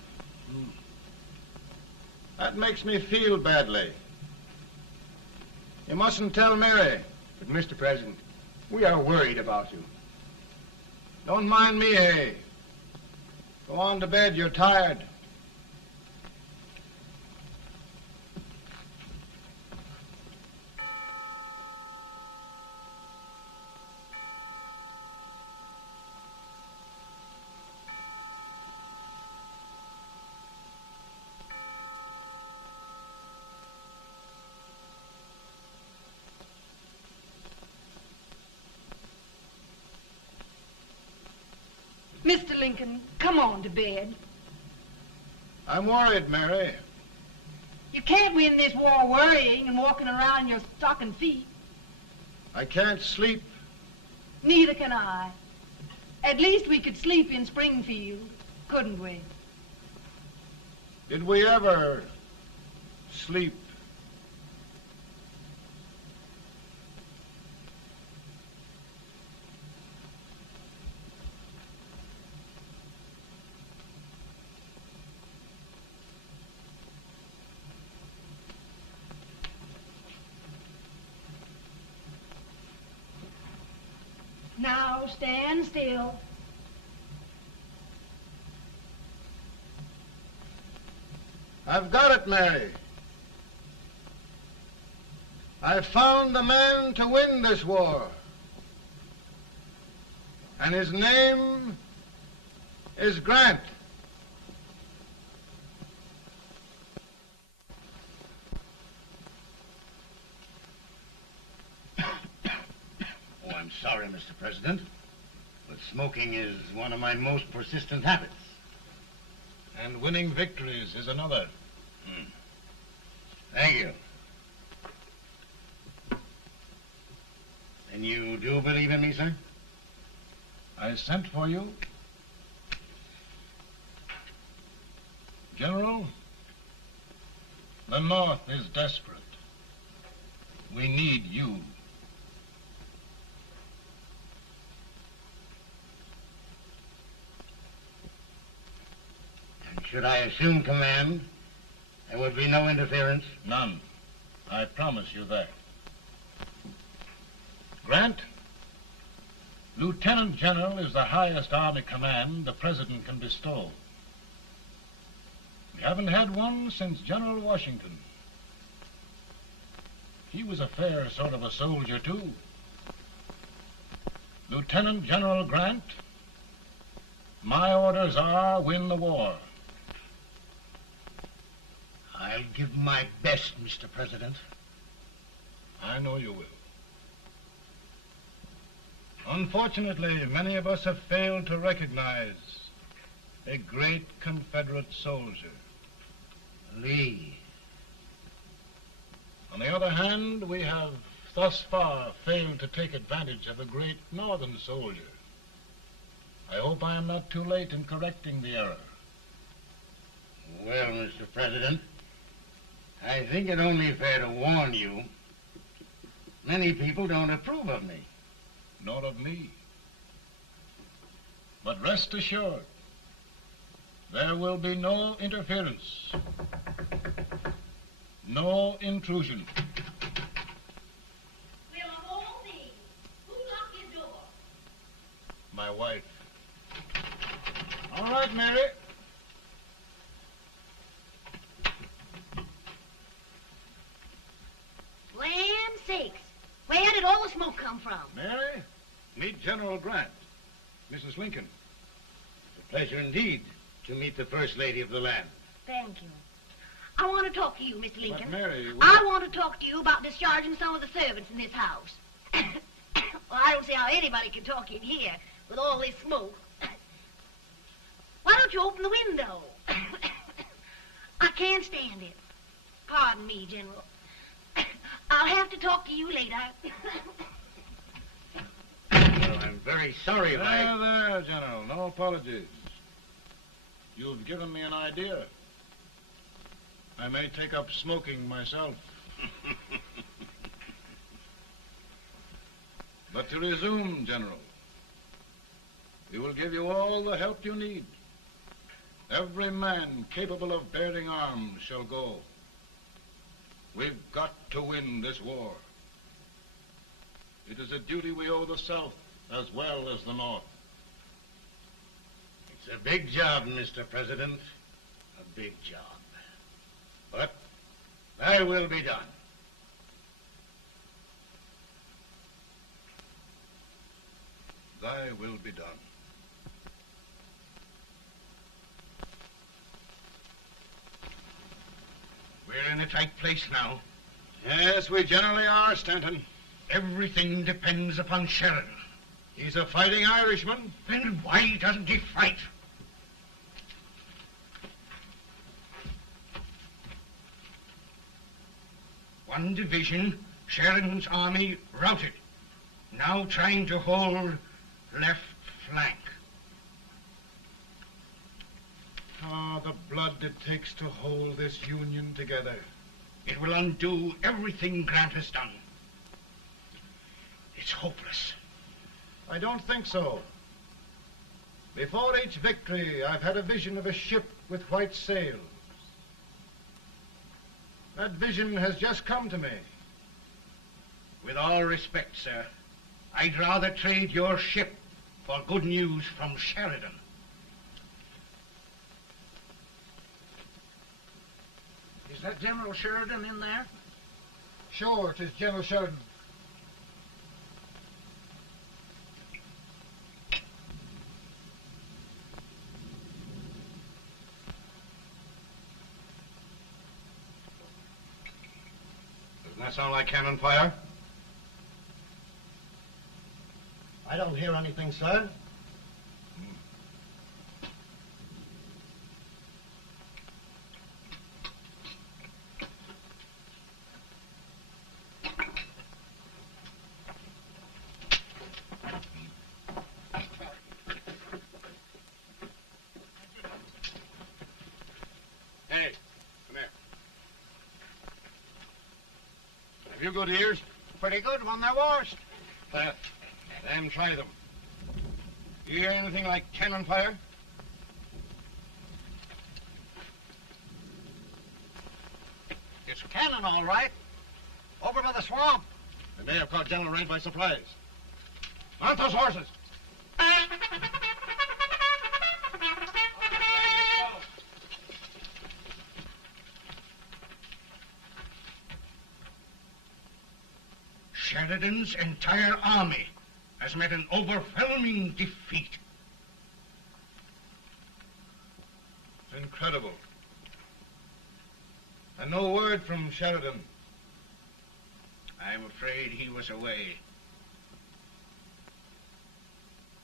That makes me feel badly. You mustn't tell Mary. But, Mr. President, we are worried about you. Don't mind me, Hay. Go on to bed. You're tired. Mr. Lincoln, come on to bed. I'm worried, Mary. You can't win this war worrying and walking around in your stocking feet. I can't sleep. Neither can I. At least we could sleep in Springfield, couldn't we? Did we ever sleep? Now stand still. I've got it, Mary. I've found the man to win this war. And his name is Grant. Oh, I'm sorry, Mr. President, but smoking is one of my most persistent habits. And winning victories is another. Thank you. And you do believe in me, sir? I sent for you. General, the North is desperate. We need you. And should I assume command, there would be no interference? None. I promise you that. Grant, Lieutenant General is the highest Army command the President can bestow. We haven't had one since General Washington. He was a fair sort of a soldier, too. Lieutenant General Grant, my orders are win the war. I'll give my best, Mr. President. I know you will. Unfortunately, many of us have failed to recognize a great Confederate soldier. Lee. On the other hand, we have thus far failed to take advantage of a great Northern soldier. I hope I am not too late in correcting the error. Well, Mr. President, I think it only fair to warn you. Many people don't approve of me. Nor of me. But rest assured, there will be no interference, no intrusion. Well, of all things, who locked your door? My wife. All right, Mary. Land sakes. Where did all the smoke come from? Mary, meet General Grant, Mrs. Lincoln. It's a pleasure indeed to meet the First Lady of the land. Thank you. I want to talk to you, Mr. Lincoln. But Mary, I want to talk to you about discharging some of the servants in this house. Well, I don't see how anybody can talk in here with all this smoke. Why don't you open the window? I can't stand it. Pardon me, General. I'll have to talk to you later. Well, I'm very sorry if There, General. No apologies. You've given me an idea. I may take up smoking myself. But to resume, General, we will give you all the help you need. Every man capable of bearing arms shall go. We've got to win this war. It is a duty we owe the South as well as the North. It's a big job, Mr. President. A big job. But thy will be done. Thy will be done. We're in a tight place now. Yes, we generally are, Stanton. Everything depends upon Sheridan. He's a fighting Irishman. Then why doesn't he fight? One division, Sheridan's army, routed. Now trying to hold left flank. Ah, the blood it takes to hold this Union together. It will undo everything Grant has done. It's hopeless. I don't think so. Before each victory, I've had a vision of a ship with white sails. That vision has just come to me. With all respect, sir, I'd rather trade your ship for good news from Sheridan. Is that General Sheridan in there? Sure, it is General Sheridan. Doesn't that sound like cannon fire? I don't hear anything, sir. Hey, come here. Have you good ears? Pretty good when they're washed. Then try them. You hear anything like cannon fire? It's cannon, all right. Over by the swamp. They may have caught General Rank by surprise. Mount those horses. Sheridan's entire army has met an overwhelming defeat. It's incredible. And no word from Sheridan. I'm afraid he was away.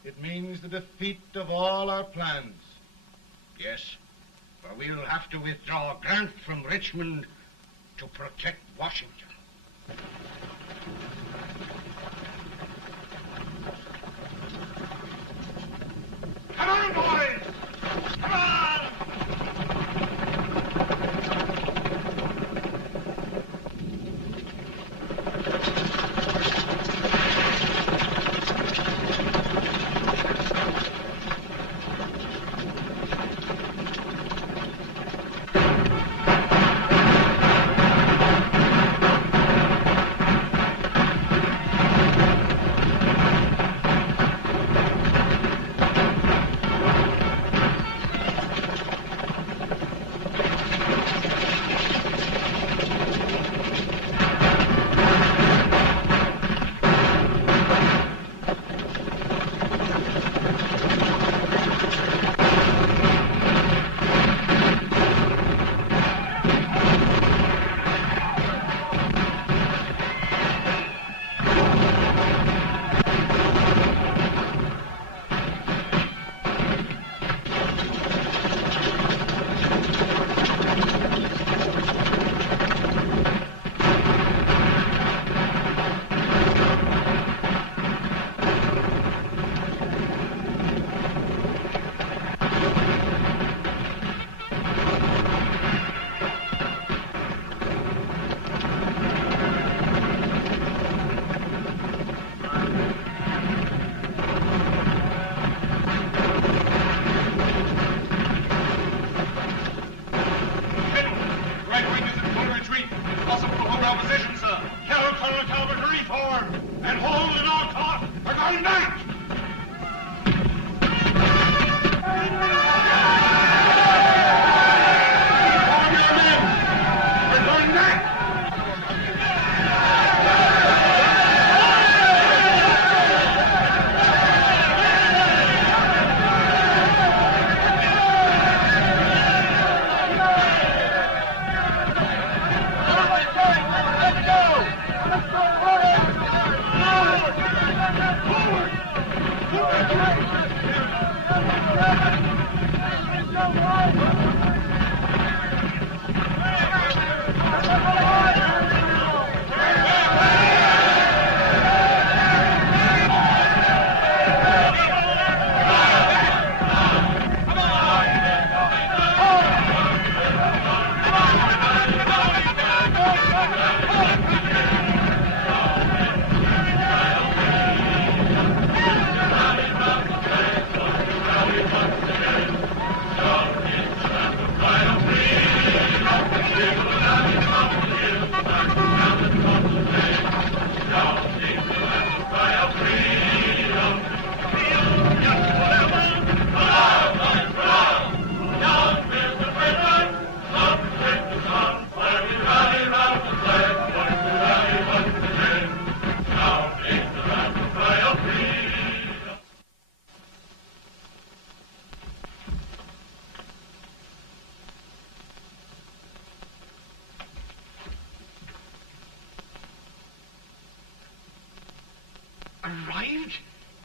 It means the defeat of all our plans. Yes, for we'll have to withdraw Grant from Richmond to protect Washington. Come on, boys! Come on!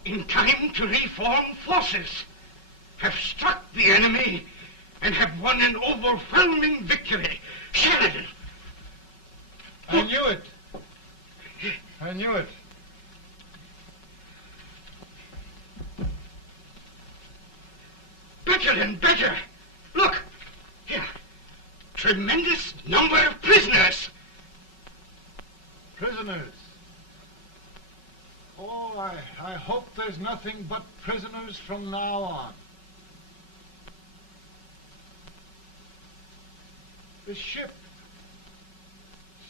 in time to reform forces, have struck the enemy, and have won an overwhelming victory. Sheridan! I knew it. I knew it. Better and better. Look, here. Tremendous number of prisoners. Prisoners? Oh, I hope there's nothing but prisoners from now on. The ship.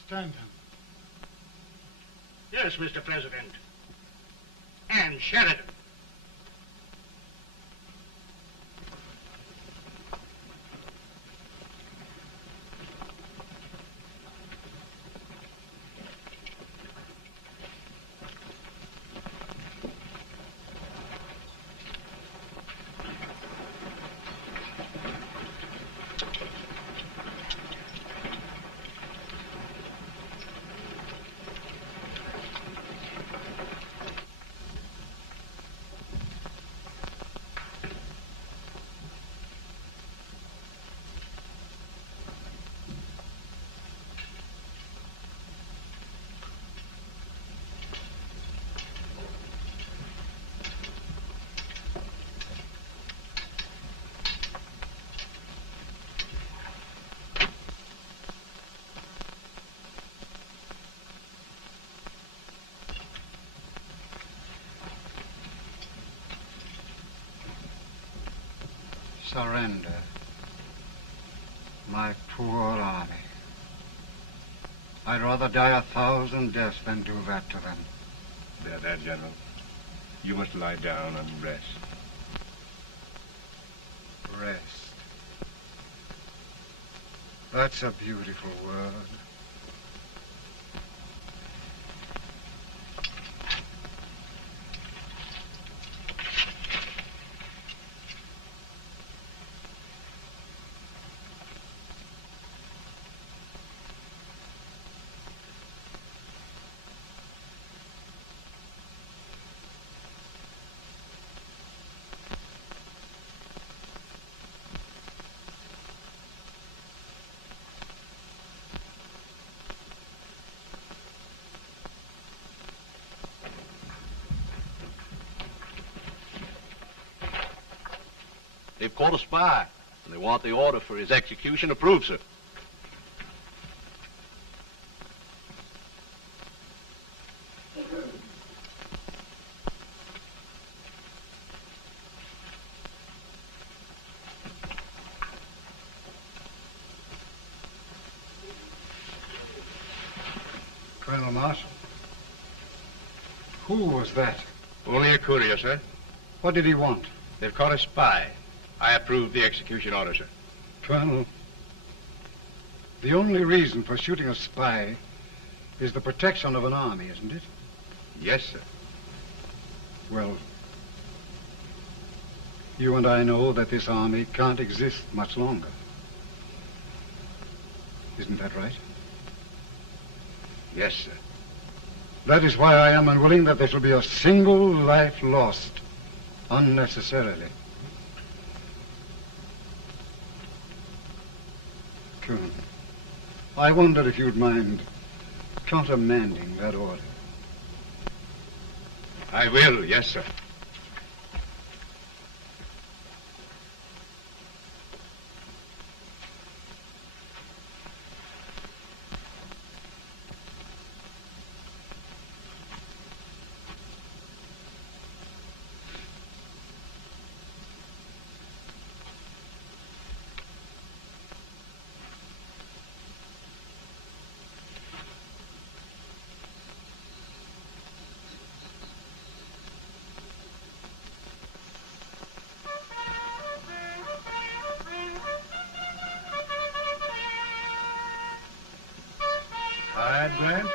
Stanton. Yes, Mr. President. And Sheridan. Surrender. My poor army. I'd rather die 1,000 deaths than do that to them. There, General. You must lie down and rest. Rest. That's a beautiful word. They've caught a spy, and they want the order for his execution approved, sir. Colonel Marshall. Who was that? Only a courier, sir. What did he want? They've caught a spy. I approve the execution order, sir. Colonel, the only reason for shooting a spy is the protection of an army, isn't it? Yes, sir. Well, you and I know that this army can't exist much longer. Isn't that right? Yes, sir. That is why I am unwilling that there shall be a single life lost unnecessarily. Colonel, I wonder if you'd mind countermanding that order. I will, yes, sir. Grant?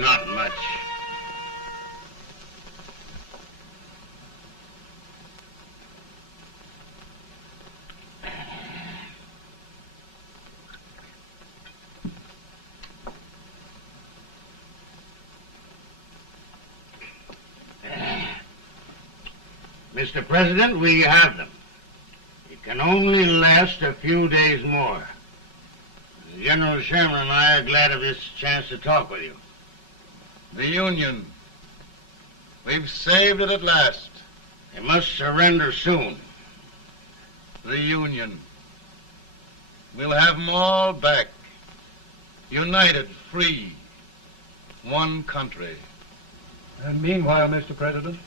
Not much. Mr. President, we have them. It can only last a few days more. General Sherman and I are glad of this chance to talk with you. The Union. We've saved it at last. They must surrender soon. The Union. We'll have them all back. United, free. One country. And meanwhile, Mr. President,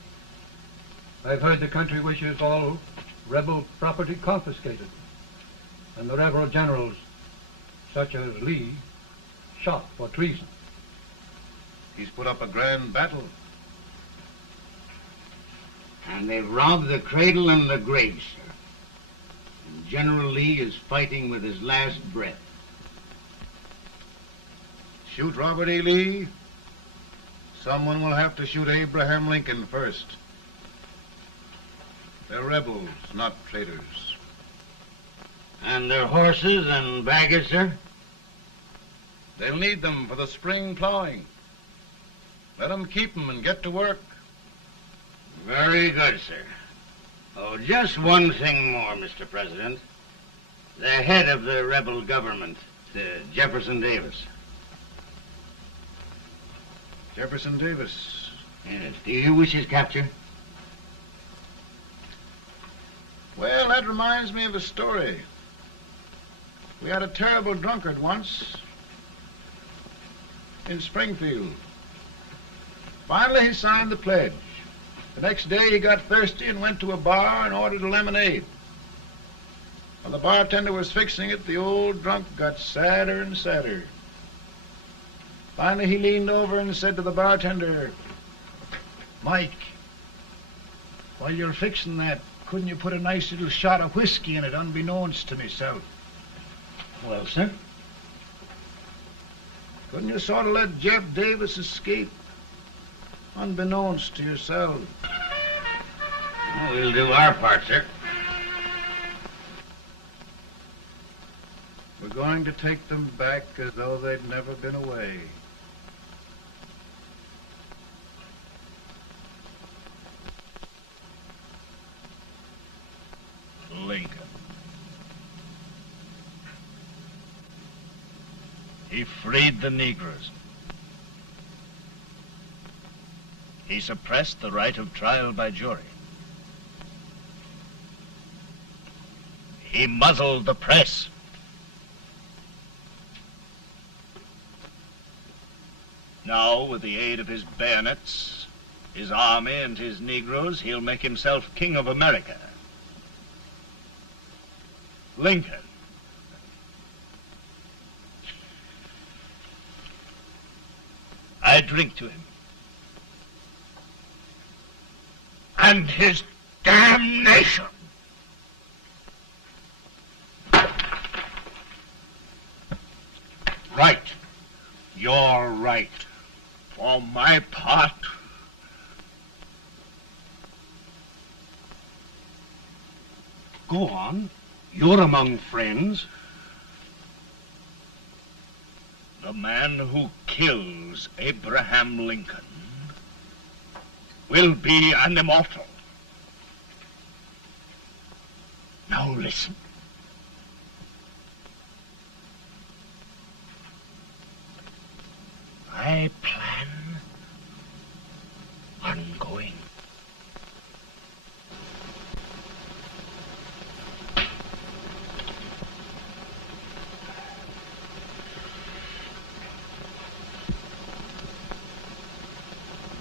I've heard the country wishes all rebel property confiscated, and the rebel generals, such as Lee, shot for treason. He's put up a grand battle. And they've robbed the cradle and the grave, sir. And General Lee is fighting with his last breath. Shoot Robert E. Lee? Someone will have to shoot Abraham Lincoln first. They're rebels, not traitors. And their horses and baggage, sir? They'll need them for the spring plowing. Let them keep them and get to work. Very good, sir. Oh, just one thing more, Mr. President. The head of the rebel government, Jefferson Davis. Jefferson Davis. Yes. Do you wish his capture? Well, that reminds me of a story. We had a terrible drunkard once in Springfield. Finally, he signed the pledge. The next day, he got thirsty and went to a bar and ordered a lemonade. While the bartender was fixing it, the old drunk got sadder and sadder. Finally, he leaned over and said to the bartender, "Mike, while you're fixing that, couldn't you put a nice little shot of whiskey in it, unbeknownst to myself?" Well, sir? Couldn't you sort of let Jeff Davis escape, unbeknownst to yourself? Well, we'll do our part, sir. We're going to take them back as though they'd never been away. Lincoln. He freed the Negroes. He suppressed the right of trial by jury. He muzzled the press. Now, with the aid of his bayonets, his army, and his Negroes, he'll make himself king of America. Lincoln. I drink to him. And his damnation. Right. You're right. For my part, Go on. You're among friends. the man who kills Abraham Lincoln will be an immortal. Now listen. I plan on going.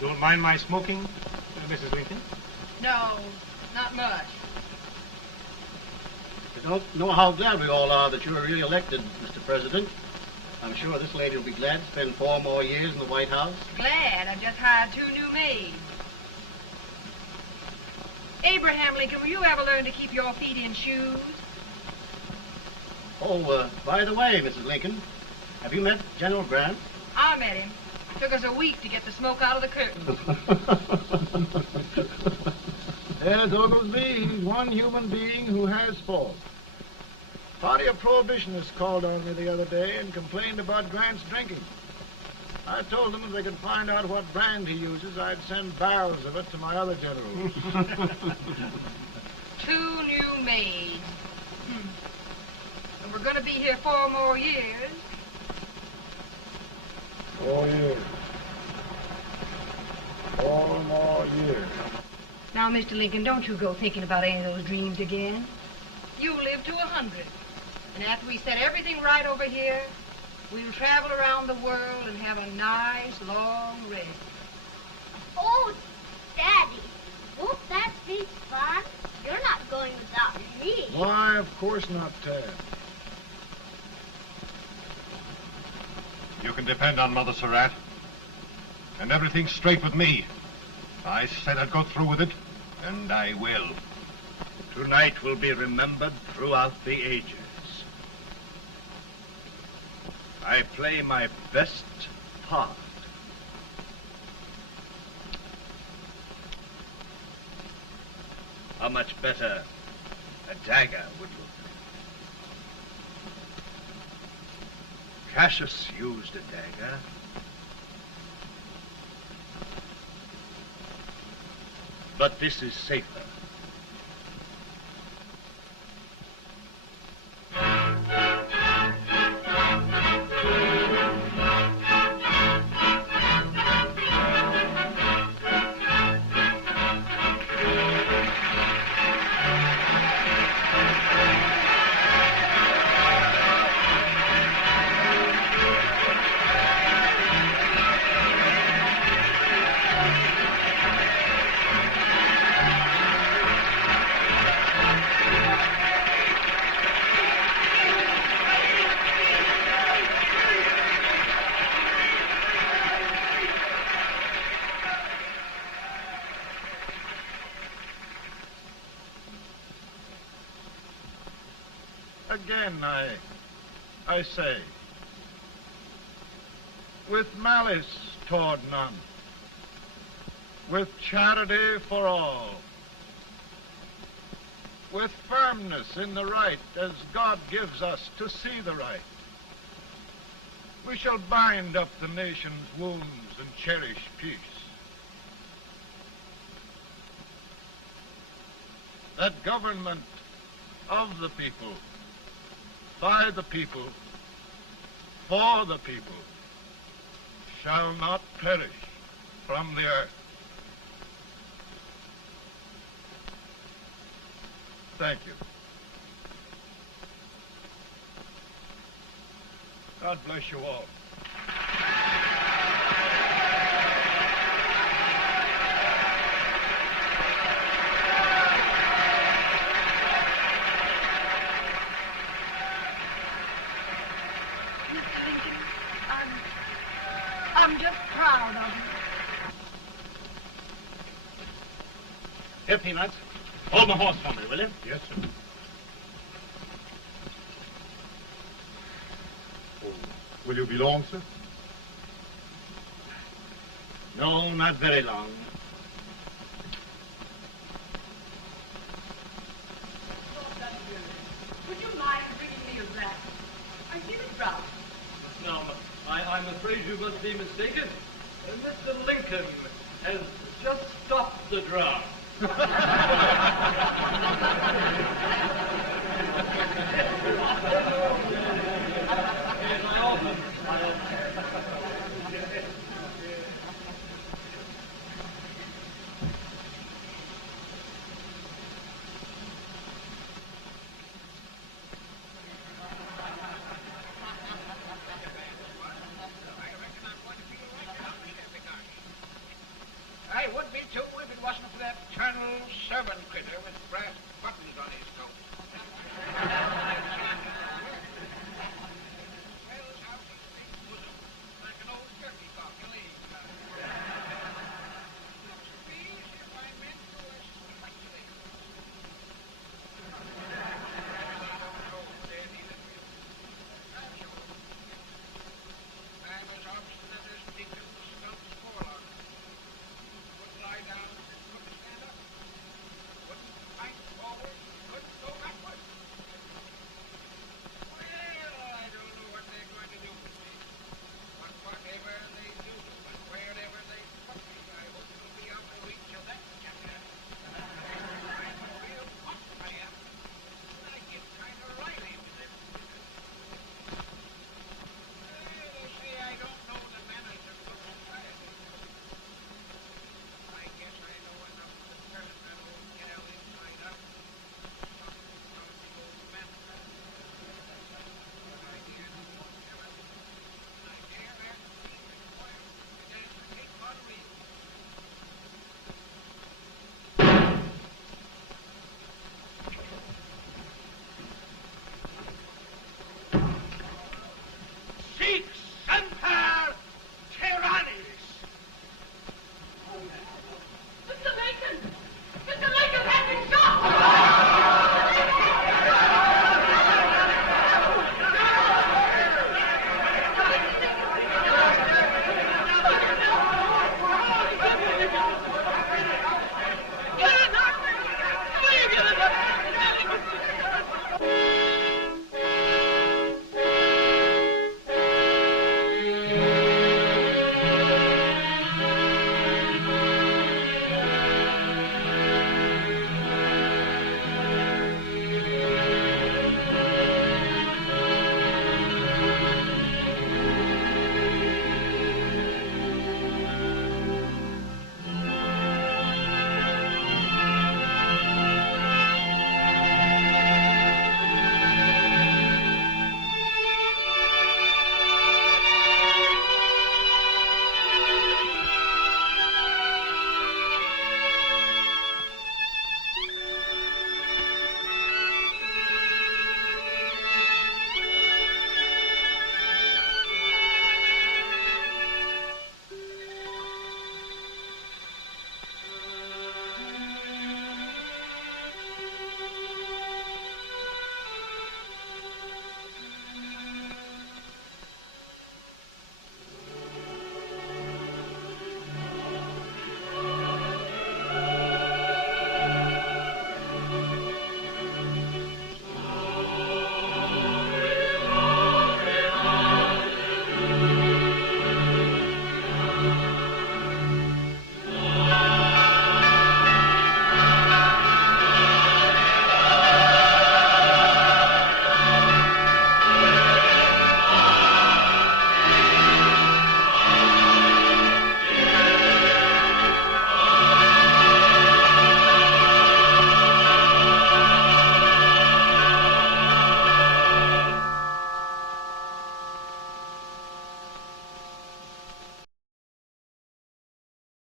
Don't mind my smoking, Mrs. Lincoln? No, not much. I don't know how glad we all are that you're really elected, Mr. President. I'm sure this lady will be glad to spend 4 more years in the White House. Glad. I've just hired 2 new maids. Abraham Lincoln, will you ever learn to keep your feet in shoes? Oh, by the way, Mrs. Lincoln, have you met General Grant? I met him. Took us a week to get the smoke out of the curtains. There's Oglesby. He's one human being who has faults. A party of prohibitionists called on me the other day and complained about Grant's drinking. I told them if they could find out what brand he uses, I'd send barrels of it to my other generals. 2 new maids. And we're going to be here 4 more years. 4 years. 4 more years. Now, Mr. Lincoln, don't you go thinking about any of those dreams again. You live to 100. And after we set everything right over here, we'll travel around the world and have a nice, long rest. Oh, Daddy, won't that be fun? You're not going without me. Why, of course not, Tad. You can depend on Mother Surratt. And everything's straight with me. I said I'd go through with it, and I will. Tonight will be remembered throughout the ages. I play my best part. How much better a dagger would look. Cassius used a dagger. But this is safer. Again, I say, with malice toward none, with charity for all, with firmness in the right as God gives us to see the right, we shall bind up the nation's wounds and cherish peace. That government of the people, by the people, for the people, shall not perish from the earth. Thank you. God bless you all. I'm just proud of you. Here, Peanuts. Hold my horse for me, will you? Yes, sir. Oh, will you be long, sir? No, not very long. Would you mind bringing me a rat? I feel it drought. No, I'm afraid you must be mistaken. Mr. Lincoln has just stopped the drought.